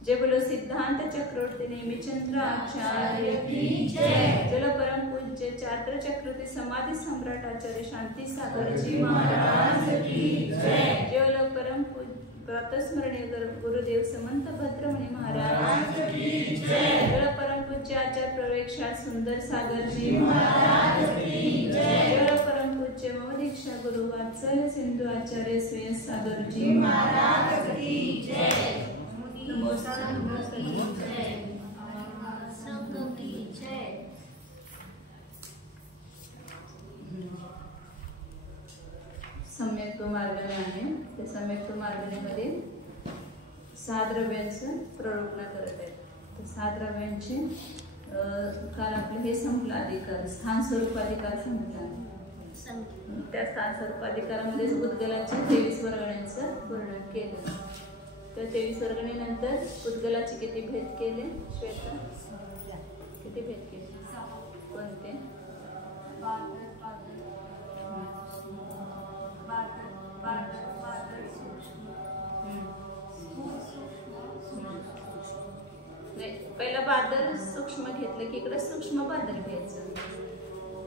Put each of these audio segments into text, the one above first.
जय बोलो सिद्धांत चक्रवर्ती नेमिचंद्र आचार्य की जय। जल परम पूज्य चात्र चक्रवर्ती समाधि सम्राट आचार्य शांति सागर जी महाराज की जय। जय बोलो परम प्रातस्मरणीय गुरुदेव समंत भद्रमणि महाराज की जय। जय परम पूज्य आचार्य प्रवेक्षा सुंदर सागर जी महाराज की जय। जय परम पूज्य मम दीक्षा गुरु वात्सल्य सिंधु आचार्य श्रेय सागर जी महाराज की जय। सम्यक मार्गणे आहे ते सम्यक मार्गणेमध्ये 6 द्रव्यांचं प्ररोपण करत आहेत। तर 6 द्रव्यांचे काल आपलं हे संपलं अधिकार स्थान स्वरूप अधिकार संपला। त्या स्थान स्वरूप अधिकारामध्ये उद्गलाच्या 23 वर्गण्यांचं वर्णन केलं। तर 23 वर्गणीनंतर उद्गलाचे किती भेद केले श्वेता? किती भेद केले? कोणते? पहिला बादर सूक्ष्म घेतलं की इकडे सूक्ष्म बादर घ्यायचं।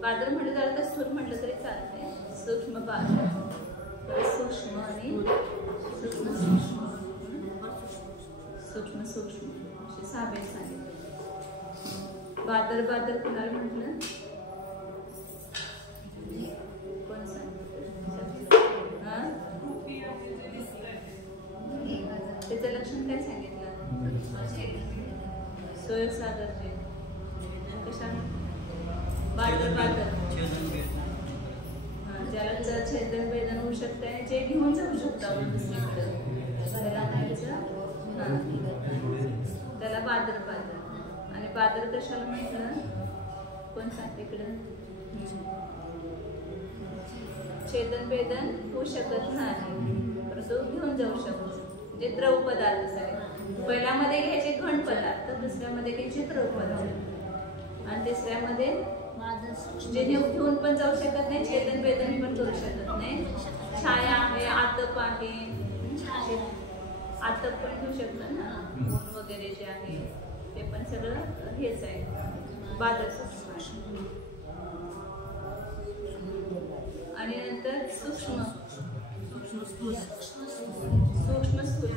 बादर म्हटलं झालं तर स्थूल म्हटलं तरी चालतंय। सूक्ष्म बादर सूक्ष्म आणि सूक्ष्म सूक्ष्म सूक्ष्म सूक्ष्म असे 6 भेद सांगितले। बादर बादर कुणाला म्हटलं? कोण सांगितलं? त्याचं लक्षण काय सांगितलं? सोय सागरचे कशा बादर बादर ज्याला छेदन वेदन होऊ शकते जे घेऊन जाऊ शकतो आपण दुसरीकडे त्याला बादर बादर। आणि बादर कशाला म्हटलं? कोण सांगते इकडं? छेदन वेदन होऊ शकत नाही परंतु घेऊन जाऊ शकतो म्हणजे द्रव पदार्थ सगळे। पहिल्यामध्ये घ्यायचे घन पदार्थ, दुसऱ्यामध्ये घ्यायचे द्रव पदार्थ आणि तिसऱ्यामध्ये जे घेऊन पण जाऊ शकत नाही, छेदन वेदन पण करू शकत नाही। छाया आहे, आतप आहे, आतप पण घेऊ शकतात ना, ऊन वगैरे जे आहे ते पण सगळं हेच आहे बादर सूक्ष्म। आणि नंतर सूक्ष्म सूक्ष्म स्थूल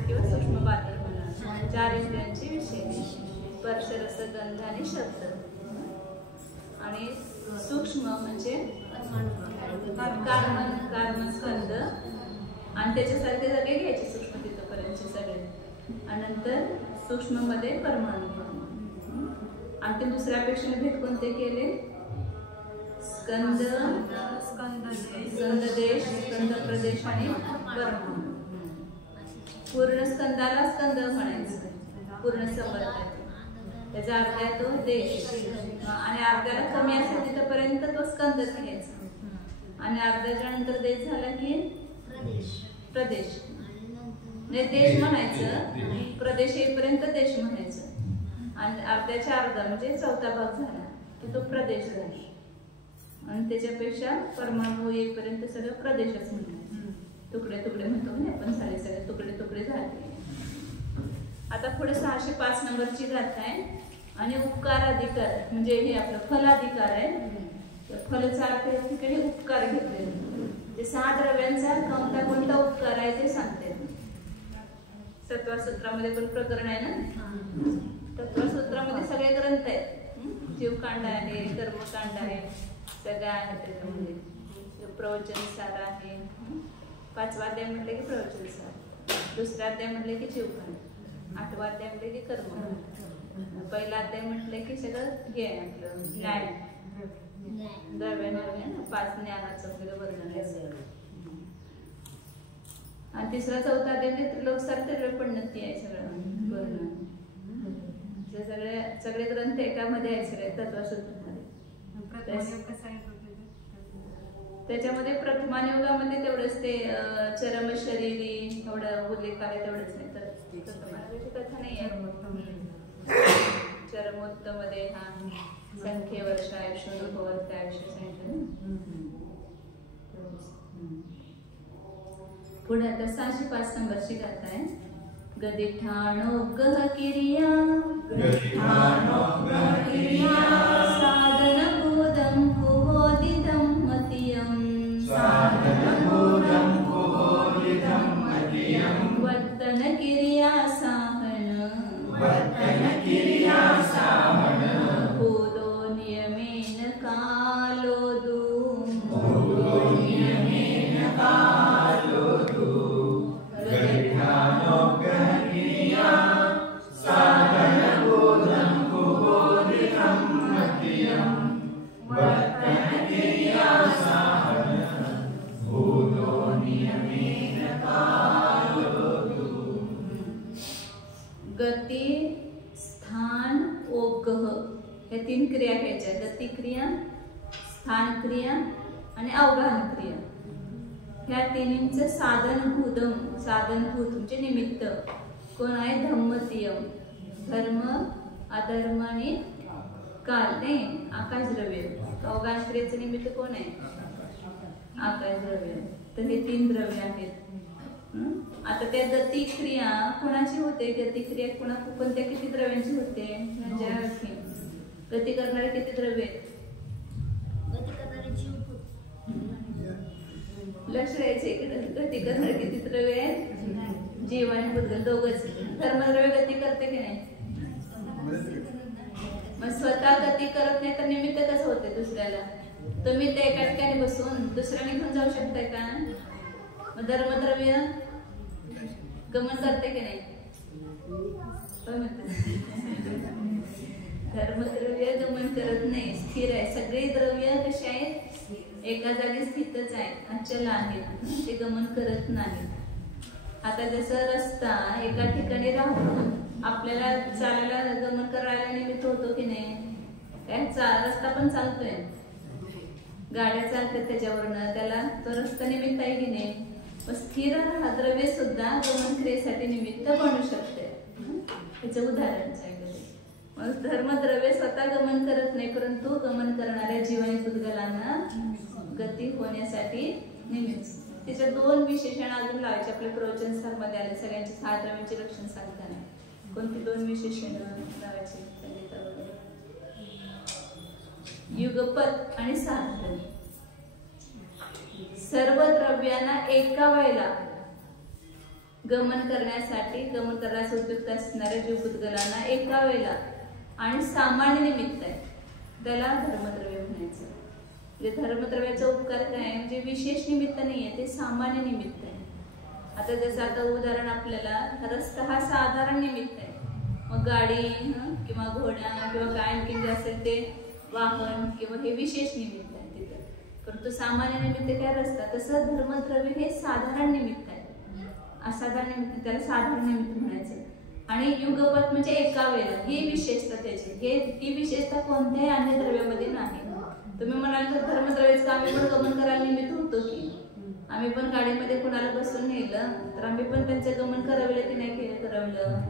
किंवा सूक्ष्म बादर म्हणा 4 इंद्रियांचे विषय स्पर्श रस गंध आणि शब्द। आणि सूक्ष्म म्हणजे कार्बन स्कंद आणि त्याच्यासारखे सगळे घ्यायचे सूक्ष्म तिथपर्यंतचे सगळे। आणि नंतर सूक्ष्म मध्ये परमाणु आणि ते दुसऱ्यापेक्षा भेद कोणते केले? स्कंद स्कंद देश स्कंद प्रदेश आणि परमाणु। पूर्ण स्कंदाला स्कंद म्हणायचं पूर्ण समर्थ त्याचा अर्थ आहे तो देश आणि अर्ध्याला कमी असेल तिथपर्यंत तो स्कंद घ्यायचा आणि अर्ध्याच्या नंतर देश झाला की प्रदेश म्हणजे देश म्हणायचं प्रदेश येईपर्यंत देश म्हणायचं आणि अर्ध्याच्या अर्धा म्हणजे 4था भाग झाला की तो प्रदेश झाला आणि त्याच्यापेक्षा परमाणु येईपर्यंत सगळं प्रदेशच म्हणायचं। तुकडे तुकडे म्हणतो म्हणजे आपण सगळे तुकडे तुकडे झाले। आता पुढे 605 नंबरची गाथा आहे आणि उपकार अधिकार म्हणजे हे आपलं फलाधिकार आहे। फलचा अर्थ या ठिकाणी उपकार घेतले 6 द्रव्यांचा कोणता उपकार आहे ते सांगते। 7व्या सूत्रामध्ये पण प्रकरण आहे ना। 7व्या सूत्रामध्ये सगळे ग्रंथ आहेत, जीवकांड आहे, कर्मकांड आहे, सगळं आहे त्याच्यामध्ये। प्रवचन सार आहे, 5वा अध्याय म्हटले की प्रवचन सार, 2रा अध्याय म्हटले की जीवकांड, 8वा अध्याय म्हटले की कर्मकांड, 1ला अध्याय म्हटले की सगळं हे आहे आपलं न्याय द्रव्यान्वय 5 ज्ञानाचं वगैरे वर्णन आहे। आणि 3रा 4था अध्याय त्रिलोकसार त्रिलोकपण्णती आहे सगळं वर्णन। सगळे ग्रंथ एकामध्ये आहे सगळे तत्वसूत्रामध्ये। त्याच्यामध्ये प्रथमान युगामध्ये तेवढंच ते चरम शरीरी एवढं उल्लेख आले तेवढंच नाही तर प्रथमानुगाची कथा नाही आहे. चरमोत्तमध्ये हा संख्ये वर्ष आयुष्य भगवत आयुष्य सांगितलं. पुढे आता 605 नंबरची गाथा आहे. गदिठाणो गह किरिया साधन बोधम कुहोदितम मतियम वर्तन किरिया साहन बोधो नियमेन कालोदू गती स्थान ओगह हे 3 क्रिया घ्यायच्या. गती क्रिया, स्थान क्रिया आणि अवगाहन क्रिया. ह्या तिन्हींचं साधनभूत म्हणजे निमित्त कोण आहे? धम्मतीयम, धर्म, अधर्म आणि काल नाही आकाश द्रव्य. अवगाहन क्रियेचं निमित्त कोण आहे? आकाश द्रव्य. तर हे 3 द्रव्य आहेत. आता त्या गती क्रिया कोणाची होते? गती क्रिया कोणत्या किती द्रव्यांची होते? गती करणारे किती द्रव्य आहेत? लक्ष द्यायचे इकडे. गती करणारे किती द्रव्य आहेत? जीव आणि भूतगल दोघच. धर्मद्रव्य गती करते की नाही? मग स्वतः गती करत नाही तर निमित्त कसं होते दुसऱ्याला? तुम्ही ते एका ठिकाणी बसून दुसऱ्या निघून जाऊ शकताय का? मग धर्मद्रव्य गमन करते की नाही? धर्मद्रव्य गमन करत नाही, स्थिर आहे. सगळे द्रव्य कसे आहेत? एका जागी स्थितच आहेत, अचल आहेत, ते गमन करत नाही. आता जसं रस्ता एका ठिकाणी राहून आपल्याला चालायला गमन करायला निमित्त होतो की नाही? रस्ता पण चालतोय, गाड्या चालतात त्याच्यावरनं, त्याला तो रस्ता निमित्त आहे की नाही? स्थिर द्रव्य सुद्धा गमन क्रियेसाठी निमित्त बनू शकते. याचं उदाहरण सांगितलं. धर्मद्रव्य स्वतः गमन करत नाही, परंतु गमन करणाऱ्या जीवानी भूतगलांना गती होण्यासाठी निमित्त. त्याच्या 2 विशेषण अजून लावायचे. आपल्या प्रवचन सारमध्ये आले सगळ्यांची 6 द्रव्यांचे लक्षण सांगताना. कोणती 2 विशेषण लावायची? युगपत आणि साधन. सर्व द्रव्यांना एका वेळेला गमन करण्यास उपयुक्त असणाऱ्या जीवभूतगलांना एका वेळेला आणि सामान्य निमित्त आहे, त्याला धर्मद्रव्य म्हणायचं. म्हणजे धर्मद्रव्याचा उपकार काय आहे? म्हणजे विशेष निमित्त नाहीये, ते सामान्य निमित्त आहे. आता जसं आता उदाहरण आपल्याला रस्ता हा साधारण निमित्त आहे. मग गाडी किंवा घोडा किंवा काय आणखी जे असेल ते वाहन किंवा हे विशेष निमित्त आहे तिथं. परंतु सामान्य निमित्त काय रस्ता. तसं धर्मद्रव्य हे साधारण निमित्त आहे. असाधारण निमित्त त्याला साधारण निमित्त म्हणायचं. आणि युगपत म्हणजे एका वेळेला, ही विशेषता त्याची. ती विशेषता कोणत्याही अन्य द्रव्यामध्ये नाही. तुम्ही म्हणाल तर धर्मद्रव्याचं आम्ही पण गमन करायला निमित्त होतो की, आम्ही पण गाडीमध्ये कुणाला बसून नेलं तर आम्ही पण त्यांचं गमन करवलं की नाही करवलं.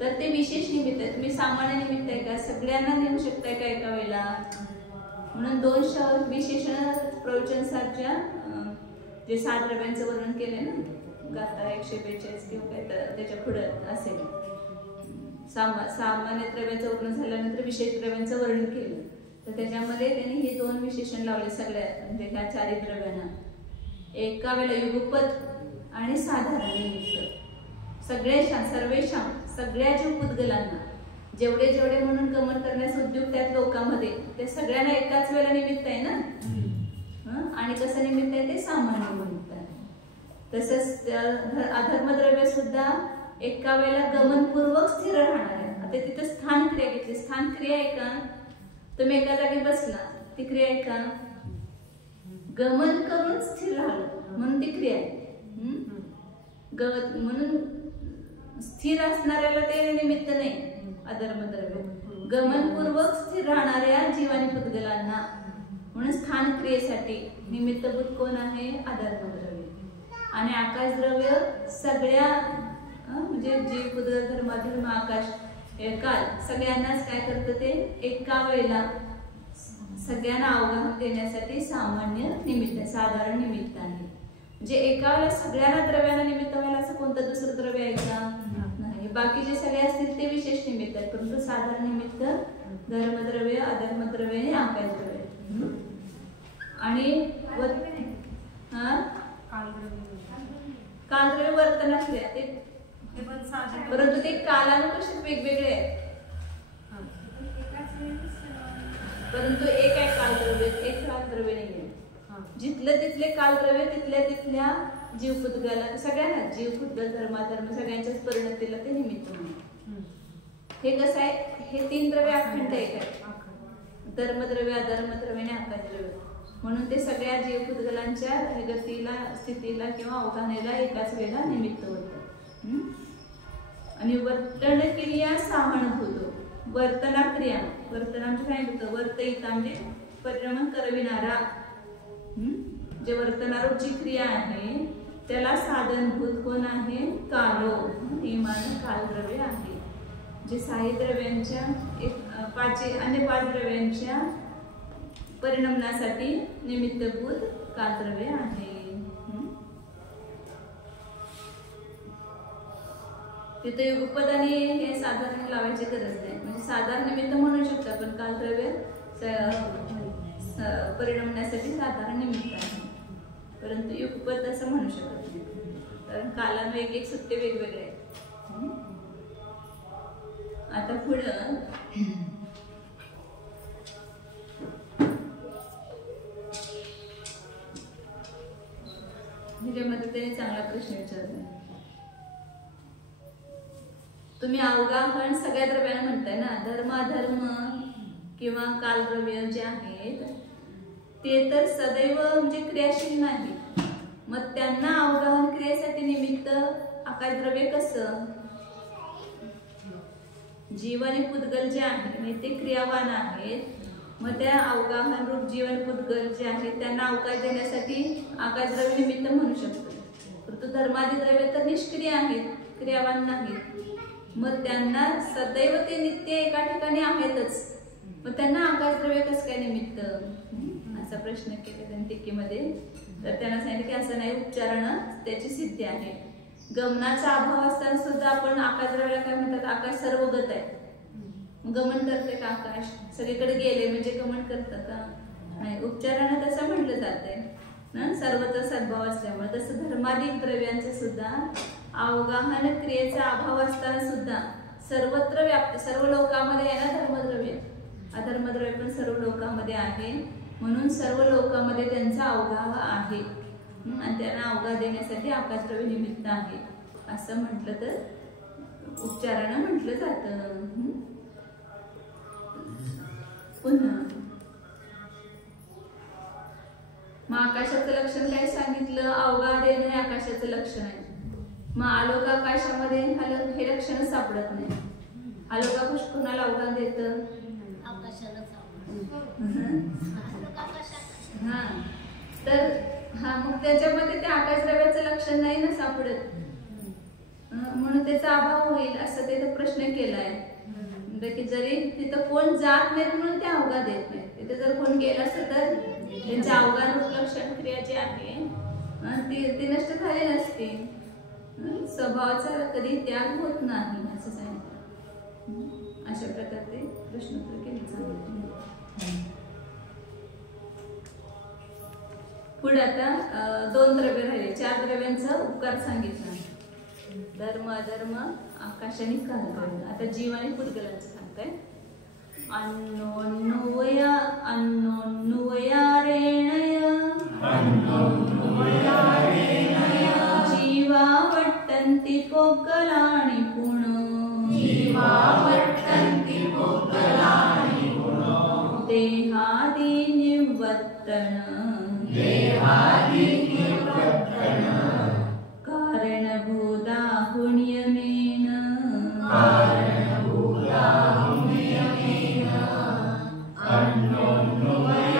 तर ते विशेष निमित्त आहे. तुम्ही सामान्य निमित्त आहे का? सगळ्यांना नेऊ शकताय का एका वेळेला? म्हणून 2 विशेषण प्रवचनसारच्या जे 7 द्रव्यांचं वर्णन केलंय ना, गाथा 142 किंवा काय तर त्याच्या पुढं असेल. सामान्य द्रव्याचं वर्णन झाल्यानंतर विशेष द्रव्यांचं वर्णन केलं, तर त्याच्यामध्ये त्यांनी हे 2 विशेषण लावले सगळ्या, म्हणजे ह्या 4 द्रव्यांना एका वेळेला. युगपत आणि साधारण निमित्त. सर्वेशां सगळ्या जीवभूतगलांना जेवढे जेवढे म्हणून गमन करण्यास उद्युक्त त्यात लोकांमध्ये, ते सगळ्यांना एकाच वेळेला निमित्त आहे ना. आणि कसं निमित्त आहे? ते सामान्य निमित्त आहे. तसंच अधर्मद्रव्य सुद्धा एका वेळेला गमनपूर्वक स्थिर राहणार आहे. आता तिथं स्थान क्रिया घेतली. स्थान क्रिया आहे का? तुम्ही एका जागी बसला, ती क्रिया आहे का? गमन करून स्थिर राहिलं म्हणून ती क्रिया आहे. म्हणून स्थिर असणाऱ्याला ते निमित्त नाही अधर्मद्रव्य. गमनपूर्वक स्थिर राहणाऱ्या जीवानी भूतगलांना म्हणून स्थान क्रियेसाठी निमित्तभूत कोण आहे? अधर्मद्रव्य. आणि आकाश द्रव्य सगळ्या म्हणजे जीव, कुदरत, धर्माधर्म, आकाश, काल सगळ्यांनाच काय करतं ते एका वेळेला सगळ्यांना अवगाहन देण्यासाठी सामान्य निमित्त, साधारण निमित्त आहे. म्हणजे एका वेळेला सगळ्यांना द्रव्याला निमित्त व्हायला असं कोणतं दुसरं द्रव्य आहे का? नाही. बाकीचे सगळे असतील ते विशेष निमित्त आहेत, परंतु साधारण निमित्त धर्मद्रव्य, अधर्मद्रव्य आणि आकाश द्रव्य. आणि कालद्रव्य वर्तनातले ते, परंतु ते कालानुकूल वेगवेगळे आहेत. परंतु एक आहे कालद्रव्य, एक कालद्रव्य नाही. जिथलं तिथले कालद्रव्य तिथल्या जीवपुद्गला, सगळ्यांना जीवपुद्गल, धर्माधर्म सगळ्यांच्याच परिणतीला ते निमित्त म्हणतात. हे कसं आहे? हे तीन द्रव्य अखंड एक आहे, धर्मद्रव्य, अधर्मद्रव्य आणि आकाशद्रव्य. म्हणून ते सगळ्या जीवपुद्गलांच्या गतीला, स्थितीला किंवा अवघानेला एकाच वेळेला निमित्त होतं. आणि वर्तन क्रिया सहानुभूत. वर्तनाक्रिया, वर्तनांचं सांगितलं वर्तयिता म्हणजे परिणाम करविणारा, जे वर्तनारूपची क्रिया आहे त्याला साधनभूत कोण आहे? कालो, नियमानं कालद्रव्य आहे. जे साही द्रव्यांच्या अन्य पाच द्रव्यांच्या परिणामासाठी निमित्तभूत कालद्रव्य आहे. तिथे युगपद आणि हे साधारण लावायची गरज नाही. म्हणजे साधारण निमित्त म्हणू शकता, पण कालद्रव्य परिणामासाठी साधारण निमित्त आहे, परंतु युगपद असं म्हणू शकत नाही, कारण कालान एक एक सुट्टे वेगवेगळे आहेत. आता पुढं ह्याच्यामध्ये त्याने चांगला प्रश्न विचारला. तुम्ही अवगाहन सगळ्या द्रव्यांना म्हणताय ना, धर्म अधर्म किंवा कालद्रव्य जे आहेत ते तर सदैव म्हणजे क्रियाशील नाही. मग त्यांना अवगाहन क्रियेसाठी निमित्त आकाशद्रव्य कसं? जीव आणि पुद्गल जे आहे ते क्रियावान आहेत. मग त्या अवगाहन रूप जीवन पुद्गल जे आहेत त्यांना अवकाश देण्यासाठी आकाशद्रव्य निमित्त म्हणू शकतो. परंतु धर्मादी द्रव्य तर निष्क्रिय आहेत, क्रियावान नाहीत. मग त्यांना सदैव ते नित्य एका ठिकाणी आहेतच, मग त्यांना आकाशद्रव्य कसं काय निमित्त? असा प्रश्न केला त्यांनी टीकेमध्ये. तर त्यांना सांगितलं की असं नाही, उपचारानं त्याची सिद्धी आहे. गमनाचा अभाव असताना सुद्धा आपण आकाशद्रव्याला काय म्हणतात? आकाश सर्वगत आहे. गमन करते का आकाश? सगळीकडे गेले म्हणजे गमन करतं का? नाही. उपचारानं तसं म्हटलं जाते ना, सर्वत्र सद्भाव असल्यामुळे. तसं धर्माधिक द्रव्यांचं सुद्धा अवगाहन क्रियेचा अभाव असताना सुद्धा सर्वत्र व्याप्त, सर्व लोकांमध्ये आहे ना धर्मद्रव्य, अधर्मद्रव्य पण सर्व लोकांमध्ये आहे. म्हणून सर्व लोकांमध्ये त्यांचा अवगाह आहे आणि त्यांना अवगाह देण्यासाठी आकाशद्रव्य निमित्त आहे असं म्हटलं तर उपचारानं म्हटलं जातं. पुन्हा मग आकाशाचं लक्षण काय सांगितलं? अवगाह देणं हे आकाशाचं लक्षण आहे. मग आलोक आकाशामध्ये हे लक्षण सापडत नाही. आलोक आकाश कोणाला अवगाह देतं? हा, तर हा मग त्याच्यामध्ये ते आकाशद्रव्याचं लक्षण नाही ना सापडत, म्हणून त्याचा अभाव होईल असं तिथे प्रश्न केलाय. की जरी तिथं कोण जात नाहीत म्हणून ते अवघा देत नाही. तिथे जर कोण गेलं असतं तर त्यांचे अवघा रूप लक्षण क्रिया जी आहे ती नष्ट झाली नसती. स्वभावाचा कधी त्याग होत नाही असं सांगितलं. अशा प्रकारे प्रश्नोत्तर केले सांगितले. पुढे आता दोन द्रव्य राहिले, 4 द्रव्यांचा उपकार सांगितला. धर्म अधर्म आकाश आणि काल. आता जीव आणि पुद्गलांचं सांगताय. अन्नोन्नुवया जीवा वट्टन्ति पोकलाणि पुनो देहादि निवर्तन कारणभूताहुण्यमेन अन्नोन्नुवयारेणया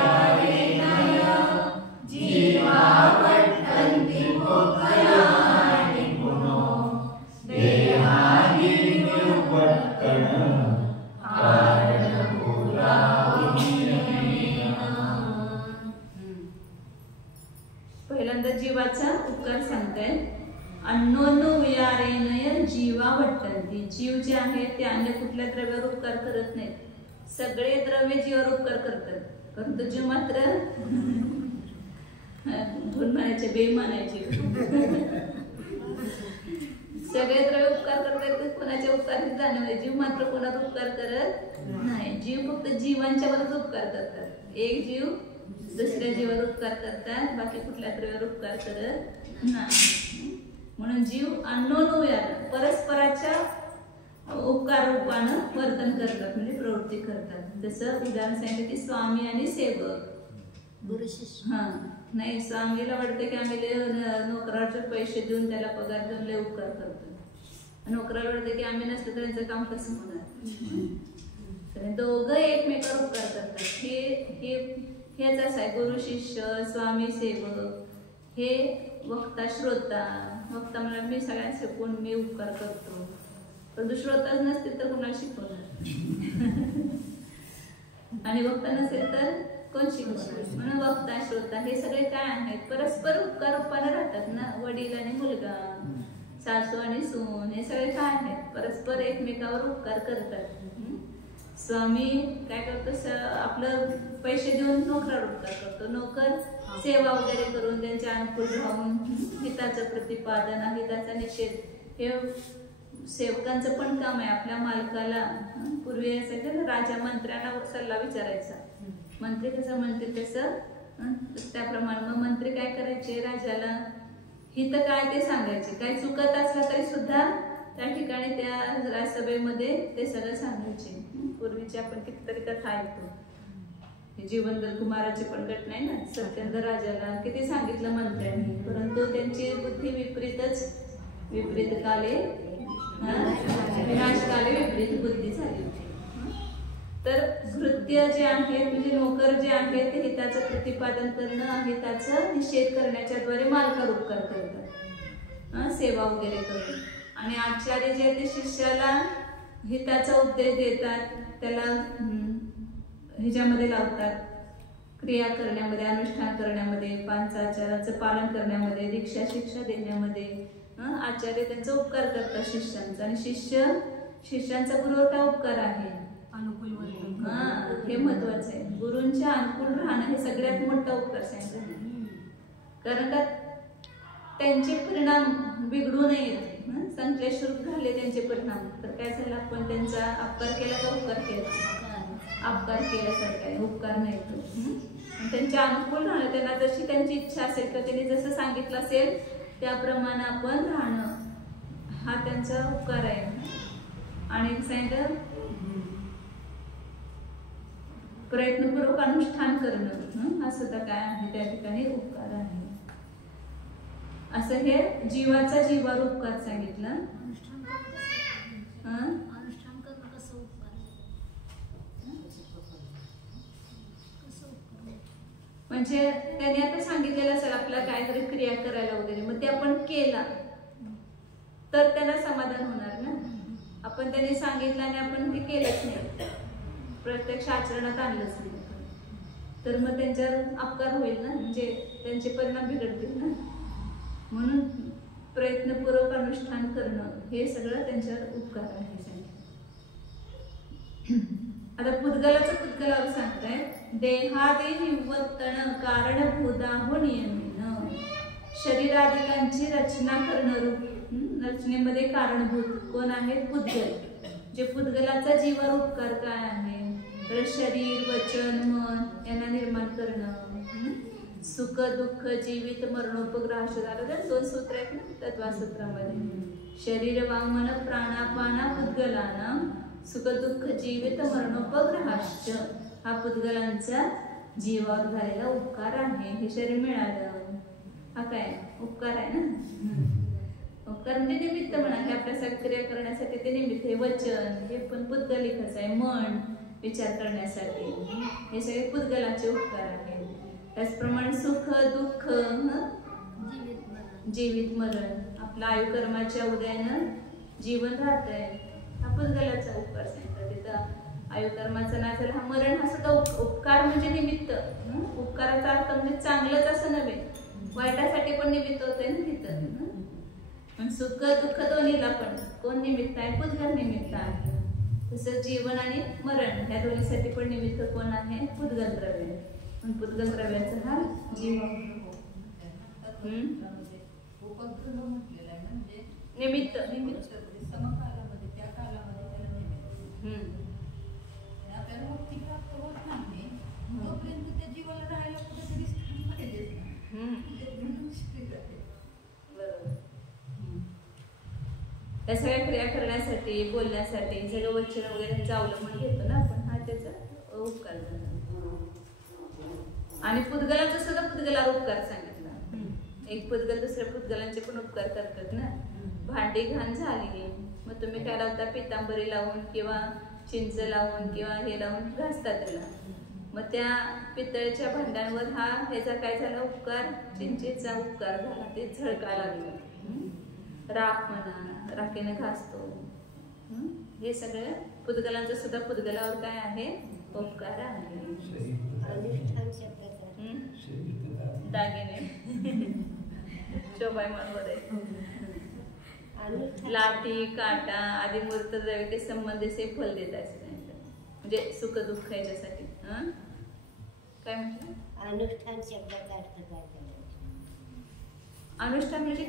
पहिल्यांदा जीवाचा उपकार सांगताय. अन्नोनो वियारेनय जीवा वट्टंती. जीव जे आहे ते अन्य कुठल्या द्रव्यावर उपकार करत नाहीत. सगळे द्रव्य जीवावर उपकार करतात, परंतु जीव मात्र गुण म्हणायचे, बेमानायचे. सगळे द्रव्य उपकार करतात, कोणाच्या उपकार जाणीव. जीव मात्र कोणावर उपकार करत नाही. जीव फक्त जीवांच्यावरच उपकार करतात. एक जीव दुसऱ्या जीवावर उपकार करतात, बाकी कुठल्या द्रव्यावर उपकार करत नाही. म्हणून जीव अन्नोन्वयान परस्पराच्या उपकार रूपानं वर्तन करतात, म्हणजे प्रवृत्ती करतात. जसं उदाहरण सांगितलं की स्वामी आणि सेवक. नाही, स्वामीला वाटतं की आम्ही नोकराचे पैसे देऊन त्याला पगार देऊन लय उपकार करतो. नोकराला वाटतं की आम्ही नसलं तर त्यांचं काम कसं होणार. दोघं एकमेकावर उपकार करतात. हेच असं आहे गुरु शिष्य, स्वामी सेवक. हे वक्ता श्रोता. वक्ता मला मी सगळ्यांना शिकवून मी उपकार करतो, परंतु श्रोताच नसतील तर कोणाला शिकवणार. आणि वक्ता नसेल तर कोण शिकवणार. म्हणून वक्ता श्रोता हे सगळे काय आहेत, परस्पर उपकार रूपाने राहतात ना. वडील आणि मुलगा, सासू आणि सून, हे सगळे काय आहेत, परस्पर एकमेकावर उपकार करतात. स्वामी काय करतो, आपलं पैसे देऊन नोकरावर उपकार करतो. नोकर सेवा वगैरे करून त्यांच्या अनुकूल राहून हिताचं प्रतिपादन, हिताचा निषेध, हे सेवकांचं पण काम आहे. आपल्या मालकाला पूर्वी असायचं राजा मंत्र्यांना सल्ला विचारायचा. मंत्री कसं म्हणतील तसं त्याप्रमाणे मग मंत्री काय करायचे, राजाला हित काय ते सांगायचे. काय चुकत असलं तरी सुद्धा त्या ठिकाणी त्या राजसभेमध्ये ते सगळं सांगायचे. पूर्वीची आपण कितीतरी कथा ऐकतो. जीवनदर कुमाराची पण घटना आहे ना. सत्येंद्र राजाला किती सांगितलं मंत्र्यांनी, परंतु त्यांची बुद्धी विपरीत काले विनाशकाले विपरीत बुद्धी झाली. तर भृत्य जे आहेत, म्हणजे नोकर जे आहेत, ते हिताचं प्रतिपादन करणं, हिताचं निषेध करण्याच्या द्वारे मालकावर उपकार करतात, सेवा वगैरे करून. आणि आचार्य जे ते शिष्याला हिताचा उपदेश देतात, त्याला ह्याच्यामध्ये लावतात, क्रिया करण्यामध्ये, अनुष्ठान करण्यामध्ये, पंचाचाराचं पालन करण्यामध्ये, दीक्षा शिक्षा देण्यामध्ये. आचार्य त्यांचा उपकार करतात शिष्यांचा, आणि शिष्यांचा गुरुवरचा उपकार आहे. अनुकूल वर्तन, हे महत्वाचं आहे. गुरूंच्या अनुकूल राहणं हे सगळ्यात मोठा उपकार सांगितलं. कारण का त्यांचे परिणाम बिघडू नयेत. संक्लेश रूप झाले त्यांचे परिणाम, तर काय झालं, आपण त्यांचा अपकार केला का उपकार केला? अपकार केल्यासारखा आहे, उपकार नाही तो. त्यांच्या अनुकूल राहणं, त्यांना जशी त्यांची इच्छा असेल किंवा त्यांनी जसं सांगितलं असेल त्याप्रमाणे आपण राहणं, हा त्यांचा उपकार आहे. आणि सांगितलं प्रयत्नपूर्वक अनुष्ठान करणं, हा सुद्धा काय आहे त्या ठिकाणी उपकार आहे. असं हे जीवाचा जीवावर उपकार सांगितलं. म्हणजे त्याने आता सांगितलेलं असेल आपल्याला काहीतरी क्रिया करायला वगैरे, मग ते आपण केला तर त्यांना समाधान होणार ना. आपण त्यांनी सांगितलं आणि आपण ते केलंच नाही, प्रत्यक्ष आचरणात आणलंच नाही, तर मग त्यांच्यावर अपकार होईल ना, म्हणजे त्यांचे परिणाम बिघडतील ना. म्हणून प्रयत्नपूर्वक अनुष्ठान करणं हे सगळं त्यांच्यावर उपकार आहे. आता पुद्गलावर सांगताय, देहादे निवर्तन कारणभूताहो नियमेन. शरीरादिकांची रचना करणं रूप, रचनेमध्ये कारणभूत कोण आहेत? पुद्गल. जे पुद्गलाचा जीवावर उपकार काय आहे, तर शरीर, वचन, मन यांना निर्माण करणं. सुख दुःख जीवित मरणोपग्रह, दोन सूत्र आहेत ना तत्वासूत्रामध्ये. शरीर वाङ्मन प्राणापाना पुद्गलानां सुख दुःख जीवित मरणोपग्रहाश्च. हा पुद्गलांचा जीवावर झालेला उपकार आहे. हे शरीर मिळालं, हा काय उपकार आहे ना. उपकार म्हणजे निमित्त म्हणा, हे आपल्यासाठी क्रिया करण्यासाठी ते निमित्त. हे वचन हे पण पुद्गलिकच आहे. मन विचार करण्यासाठी, हे सगळे पुद्गलाचे उपकार आहेत. त्याचप्रमाणे सुख दुःख जीवित मरण, आपलं आयु कर्माच्या उदयानं जीवन राहत आहे, हा पुद्गलाचा उपकार सांगतात. तिथं आयु कर्माचा ना झाला, हा मरण हा सुद्धा उपकार म्हणजे निमित्त. उपकाराचा अर्थ म्हणजे चांगलंच असं नव्हे, वाईटासाठी पण निमित्त होतंय ना तिथं. पण सुख दुःख दोन्हीला पण कोण निमित्त आहे? पुद्गल निमित्त आहे. तसं जीवन आणि मरण ह्या दोन्हीसाठी पण निमित्त कोण आहे? पुद्गल द्रव्य. पण पुद्गल द्रव्याचा हा जीव निमित्त समकालामध्ये त्या कालामध्ये त्याला निमित्त आपल्याला मुक्ती प्राप्त होत नाही तोपर्यंत त्या जीवाला राहायला कुठेतरी स्थान पाहिजेच बरोबर. या सगळ्या क्रिया करण्यासाठी बोलण्यासाठी सगळं वचन वगैरे अवलंबून घेतो ना आपण, हा त्याचा उपकार झाला. आणि पुद्गलाचा सुद्धा पुद्गलावर उपकार सांगितला. एक पुद्गल दुसऱ्या पुद्गलांचे पण उपकार करतात ना. भांडी घाण झाली मग तुम्ही काय लावता? पितांबरी लावून किंवा चिंच लावून किंवा हे लावून घासता त्याला. मग त्या पितळेच्या भांड्यांवर हा ह्याचा काय झाला? उपकार, चिंचेचा उपकार झाला. ते झळका लागलं. राख म्हणा, राखेने घासतो. हे सगळं पुद्गलांचं सुद्धा पुद्गलावर काय आहे? उपकार आहे. दागिने शोभायमानवर आहे. लाठी काटा आदी मूर्त द्रव्य के संबंधी से फल देत आहे. म्हणजे सुख दुःख याच्यासाठी. काय म्हटलं? अनुष्ठान शब्दाचा अर्थ काय? अनुष्ठान म्हणजे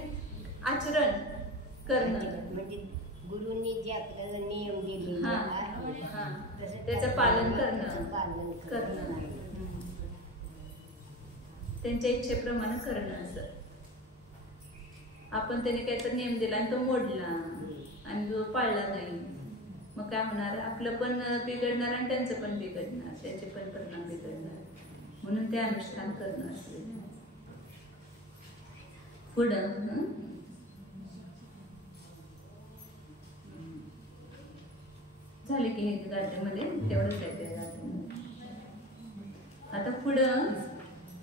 आचरण करणं. म्हणजे गुरुंनी जे आपल्याला नियम दिले त्याचं पालन करणं. त्यांच्या इच्छेप्रमाणे करणं. असं आपण त्याने काहीतरी नियम दिला आणि तो मोडला आणि तो पाळला नाही मग काय होणार? आपलं पण बिघडणार आणि त्यांचं पण बिघडणार, त्याचे पण परिणाम बिघडणार. म्हणून ते अनुष्ठान करणं असते. पुढं झाले की हे गाठ्यामध्ये तेवढंच आहे त्या गाठ्यामध्ये. आता पुढं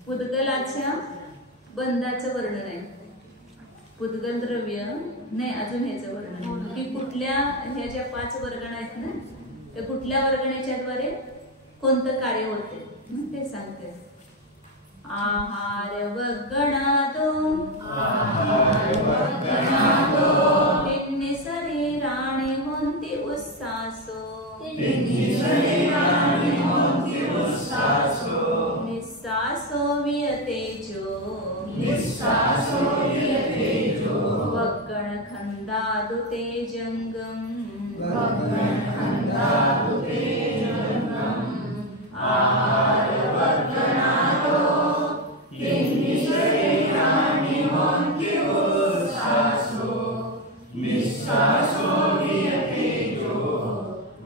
पुद्गलाच्या बंधाचं वर्णन आहे. पुद्गल द्रव्य नाही, अजून ह्याचं वर्णन की कुठल्या ह्या ज्या 5 वर्गण आहेत ना त्या कुठल्या वर्गणीच्या द्वारे कोणतं कार्य होते ते सांगते. आहार वगणादो तिन्ही शरीराणी होंती उत्सासो निस्सासो वियतेजो वगण खंदादु तेजंगम आहार वगणादो तिन्ही शरीराणी होंती उत्सासो निस्सासो वियतेजो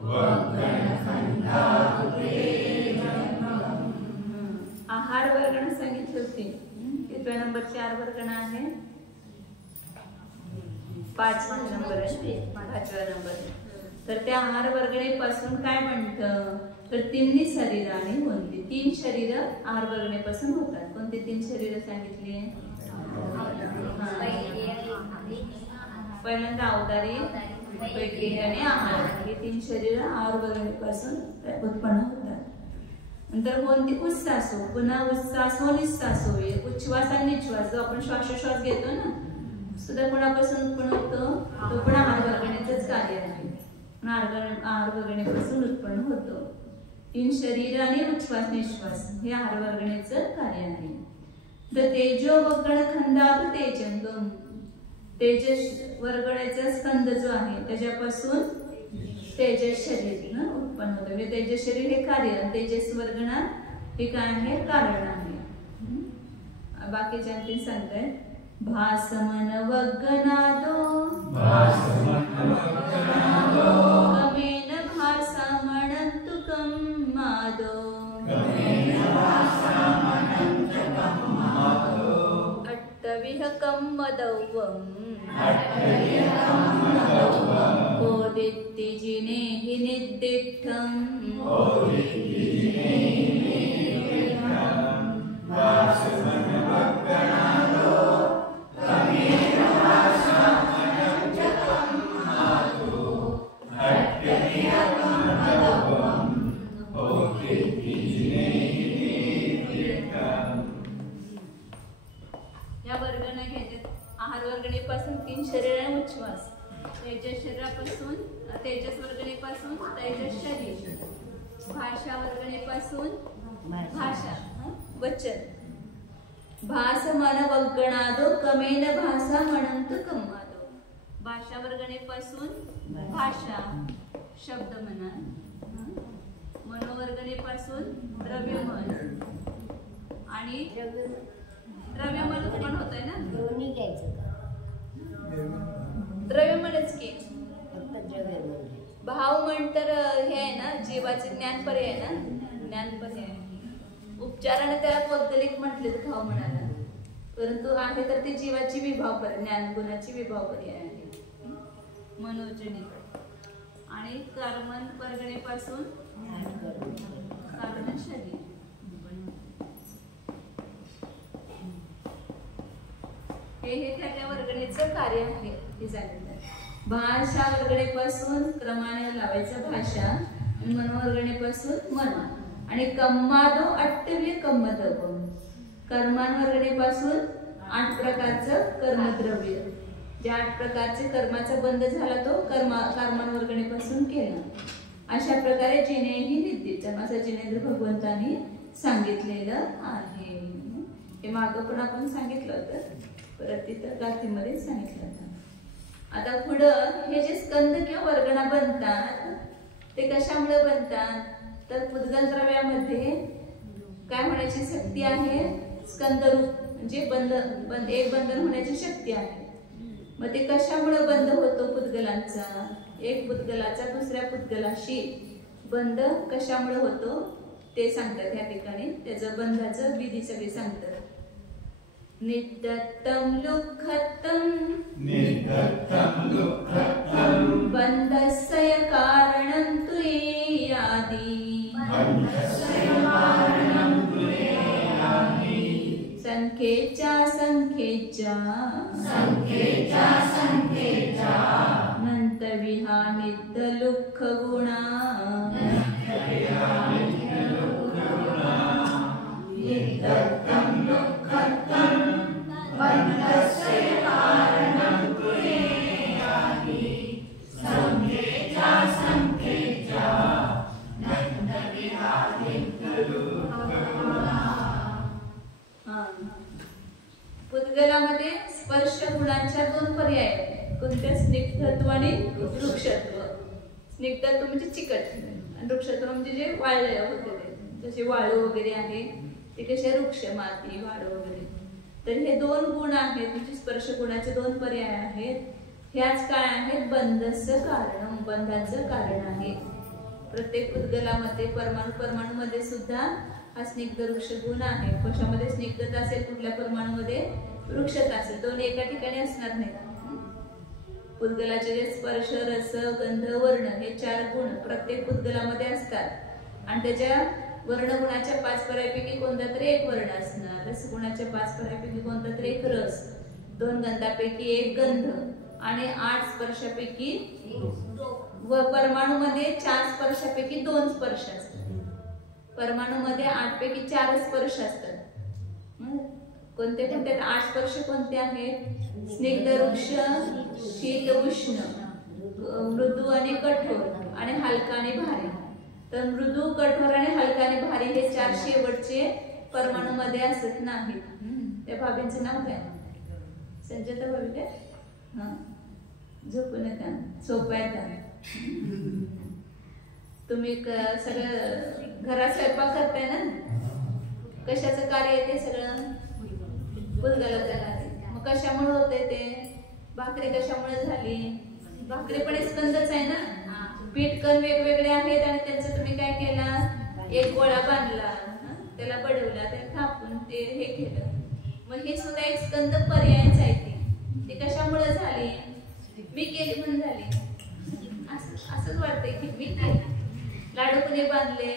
वगण खंदादु तेजंगम. आहार वर्गण सांगितली होती. कितव्या नंबर? 4 वर्गण आहे. 5 नंबर आहे. 5व्या नंबर. तर त्या आहार वर्गणेपासून काय म्हणतं? तर तिन्ही शरीराने कोणती 3 शरीर आहार वर्गणेपासून होतात. कोणती 3 शरीर सांगितली? पहिल्यांदा अवतारी, वैक्रिय आणि आहार. हे 3 शरीर आहार वर्गणेपासून उत्पन्न होतात. नंतर कोणती? उत्सासो. पुन्हा उत्सासो निस्सासो. उच्छ्वास आणि निश्वास जो आपण श्वासोश्वास घेतो ना सुद्धा कोणापासून उत्पन्न होतो? तो पण आहार वर्गणेचंच कार्य आहे. आहार वर्गणेपासून उत्पन्न होतो. 3 शरीर आणि उच्छ्वास निश्वास हे आहार वर्गणेचं कार्य आहे. तर तेजो वगण खंदादु तेजंगम. तेजस वर्गणेचा स्कंद जो आहे त्याच्यापासून तेजस शरीर उत्पन्न होतं. म्हणजे तेजस शरीर हे कार्य, तेजस वर्गणा हे काय आहे? कारण आहे. बाकीच्या आणखी सांगताय. भासमन वगनादो कमेन भासमनंतुकम मादो अट्टविहकम मदवम ओदित्तिजिने हि निद्दिठ्ठं आहार वर्गणीपासून 3 शरीर आणि उच्छ्वास. तेजस शरीरापासून तेजस वर्गणीपासून तेजस शरीर. भाषा वर्गणीपासून भाषा वचन. भास मन वगणादो कमेन भाषा म्हणंत कम्मादो. भाषा वर्गणीपासून भाषा शब्द म्हणा. मनोवर्गणीपासून द्रव्यमन आणि द्रव्यमन पण होत आहे ना. दोन्ही घ्यायचं का? द्रव्यमनच की. फक्त द्रव्यमन. भाव म्हण तर हे आहे ना जीवाचे ज्ञान पर्याय ना. ज्ञान पर्याय उपचाराने त्याला पौद्गलिक म्हटले तर भाव म्हणाला, परंतु आहे तर ती जीवाची विभाव पर्याय, ज्ञान गुणाची विभाव पर्याय आहे. मनोजनी आणि कर्मन वर्गणीपासून कर्मन शरीर. हे त्या वर्गणीचं कार्य आहे हे झालं. भाषा वर्गणीपासून क्रमाने लावायचं भाषा आणि मनोवर्गणीपासून मन आणि कम्मादो अट्टव्य कम्मदपम. कर्मान वर्गणीपासून 8 प्रकारचं कर्मद्रव्य. ज्या 8 प्रकारचे कर्माचा बंध झाला तो कर्मान वर्गणीपासून केला. अशा प्रकारे जिनेही नित्य असं जिनेंद्र भगवंतांनी सांगितलेलं आहे. हे मागं पण आपण सांगितलं होतं, परत तिथं गाथीमध्ये सांगितलं होतं. आता पुढं हे जे स्कंद किंवा वर्गणा बनतात ते कशामुळे बनतात तर पुद्गल द्रव्यामध्ये काय होण्याची शक्ती आहे. स्कंदरूप म्हणजे एक बंधन होण्याची शक्ती आहे. मग ते कशामुळे बंध होतो पुद्गलांचा. एक पुद्गलाचा दुसऱ्या पुद्गलाशी बंध कशामुळे होतो ते सांगतात या ठिकाणी. त्याचं बंधाचं विधी सगळे सांगतात. नित्यत्तम दुःखत्तम बंधस्य कारणं तुयादि संख्येच्या नंतविहा नित्य दुःख गुणा. पुद्गलामध्ये स्पर्श गुणांच्या 2 पर्याय आहेत. कोणते? स्निग्धत्व आणि वृक्षत्व. स्निग्धत्व म्हणजे चिकट आणि वृक्षत्व म्हणजे जे वाळले होते ते, जसे वाळू वगैरे आहे ते कसे वृक्ष, माती, वाळू वगैरे. तर हे 2 गुण आहेत म्हणजे स्पर्श गुणाचे 2 पर्याय आहेत. ह्याच काय आहेत बंधस्य कारण, बंधाचं कारण आहे. प्रत्येक पुद्गलामध्ये परमाणूमध्ये सुद्धा हा स्निग्ध वृक्ष गुण आहे. कशामध्ये स्निग्धता असेल कुठल्या परमाणूमध्ये वृक्षता असेल. 2 एका ठिकाणी असणार नाही. पुद्गलाचे जे स्पर्श रस गंध वर्ण हे 4 गुण प्रत्येक पुद्गलामध्ये असतात आणि त्याच्या वर्णगुणाच्या 5 पर्यायापैकी कोणता तरी एक वर्ण असणार. रसगुणाच्या 5 पर्यायापैकी कोणता तरी एक रस, 2 गंधापैकी एक गंध आणि 8 स्पर्शापैकी व परमाणूमध्ये 4 स्पर्शापैकी 2 स्पर्श असतात. परमाणूमध्ये 8 पैकी 4 स्पर्श असतात. कोणते कोणते 8 स्पर्श कोणते आहेत? स्निग्ध वृक्ष, शीत उष्ण, मृदू आणि कठोर आणि हलका आणि भारी. तर मृदू, कठोर आणि हलका आणि भारी हे 4 शेवटचे परमाणूमध्ये असत नाहीत. त्या भाभींचं नाव काय? संजता भाभी काय? हा, झोपू नका, सोपं आहे. तुम्ही सगळं घरात स्वयंपाक करताय ना, कशाचं कार्य आहे ते सगळं पुद्गलाचं कार्य. मग कशामुळे होतंय ते? भाकरी कशामुळे झाली? भाकरी पण स्कंदच आहे ना. पीठ कण वेगवेगळे आहेत आणि त्यांचं तुम्ही काय केला? एक गोळा बांधला, त्याला बडवला, त्याला थापून ते हे केलं. मग हे सुद्धा एक स्कंद पर्यायच आहे. ते कशामुळे झाली? मी केली म्हणून झाली. असंच वाटतंय की मी केली. लाडू कोणी बांधले?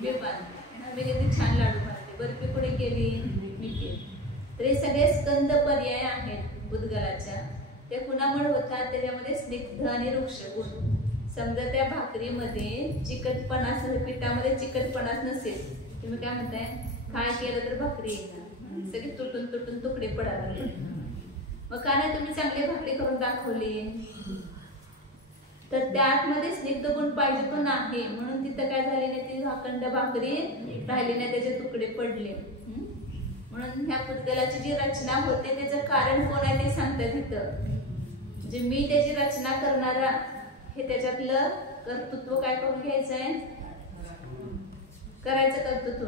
मी बांधले. मी किती छान लाडू बांधले. बर्फी कोणी केली? मी केली. तर हे सगळे स्कंद पर्याय आहेत पुद्गलाच्या. ते कुणामुळे होतात? त्याच्यामध्ये स्निग्ध आणि वृक्ष गुण. समजा त्या भाकरीमध्ये चिकटपणा असेल, पिठामध्ये चिकटपणाच नसेल, तुम्ही काय म्हणताय? काय केलं तर भाकरी येणार, सगळे तुटून तुटून तुकडे पडायला लागले. मग का नाही तुम्ही चांगली भाकरी करून दाखवली, तर त्या आतमध्ये स्निग्ध गुण पाहिजे तो नाही, म्हणून तिथं काय झाली नाही, ती अखंड भाकरी राहिली नाही, त्याचे तुकडे पडले. म्हणून ह्या पुद्गलाची जी रचना होते त्याचं कारण कोण आहे ते सांगतात तिथं. म्हणजे मी त्याची रचना करणारा हे त्याच्यातलं कर्तृत्व काय करून घ्यायचंय, करायचं कर्तृत्व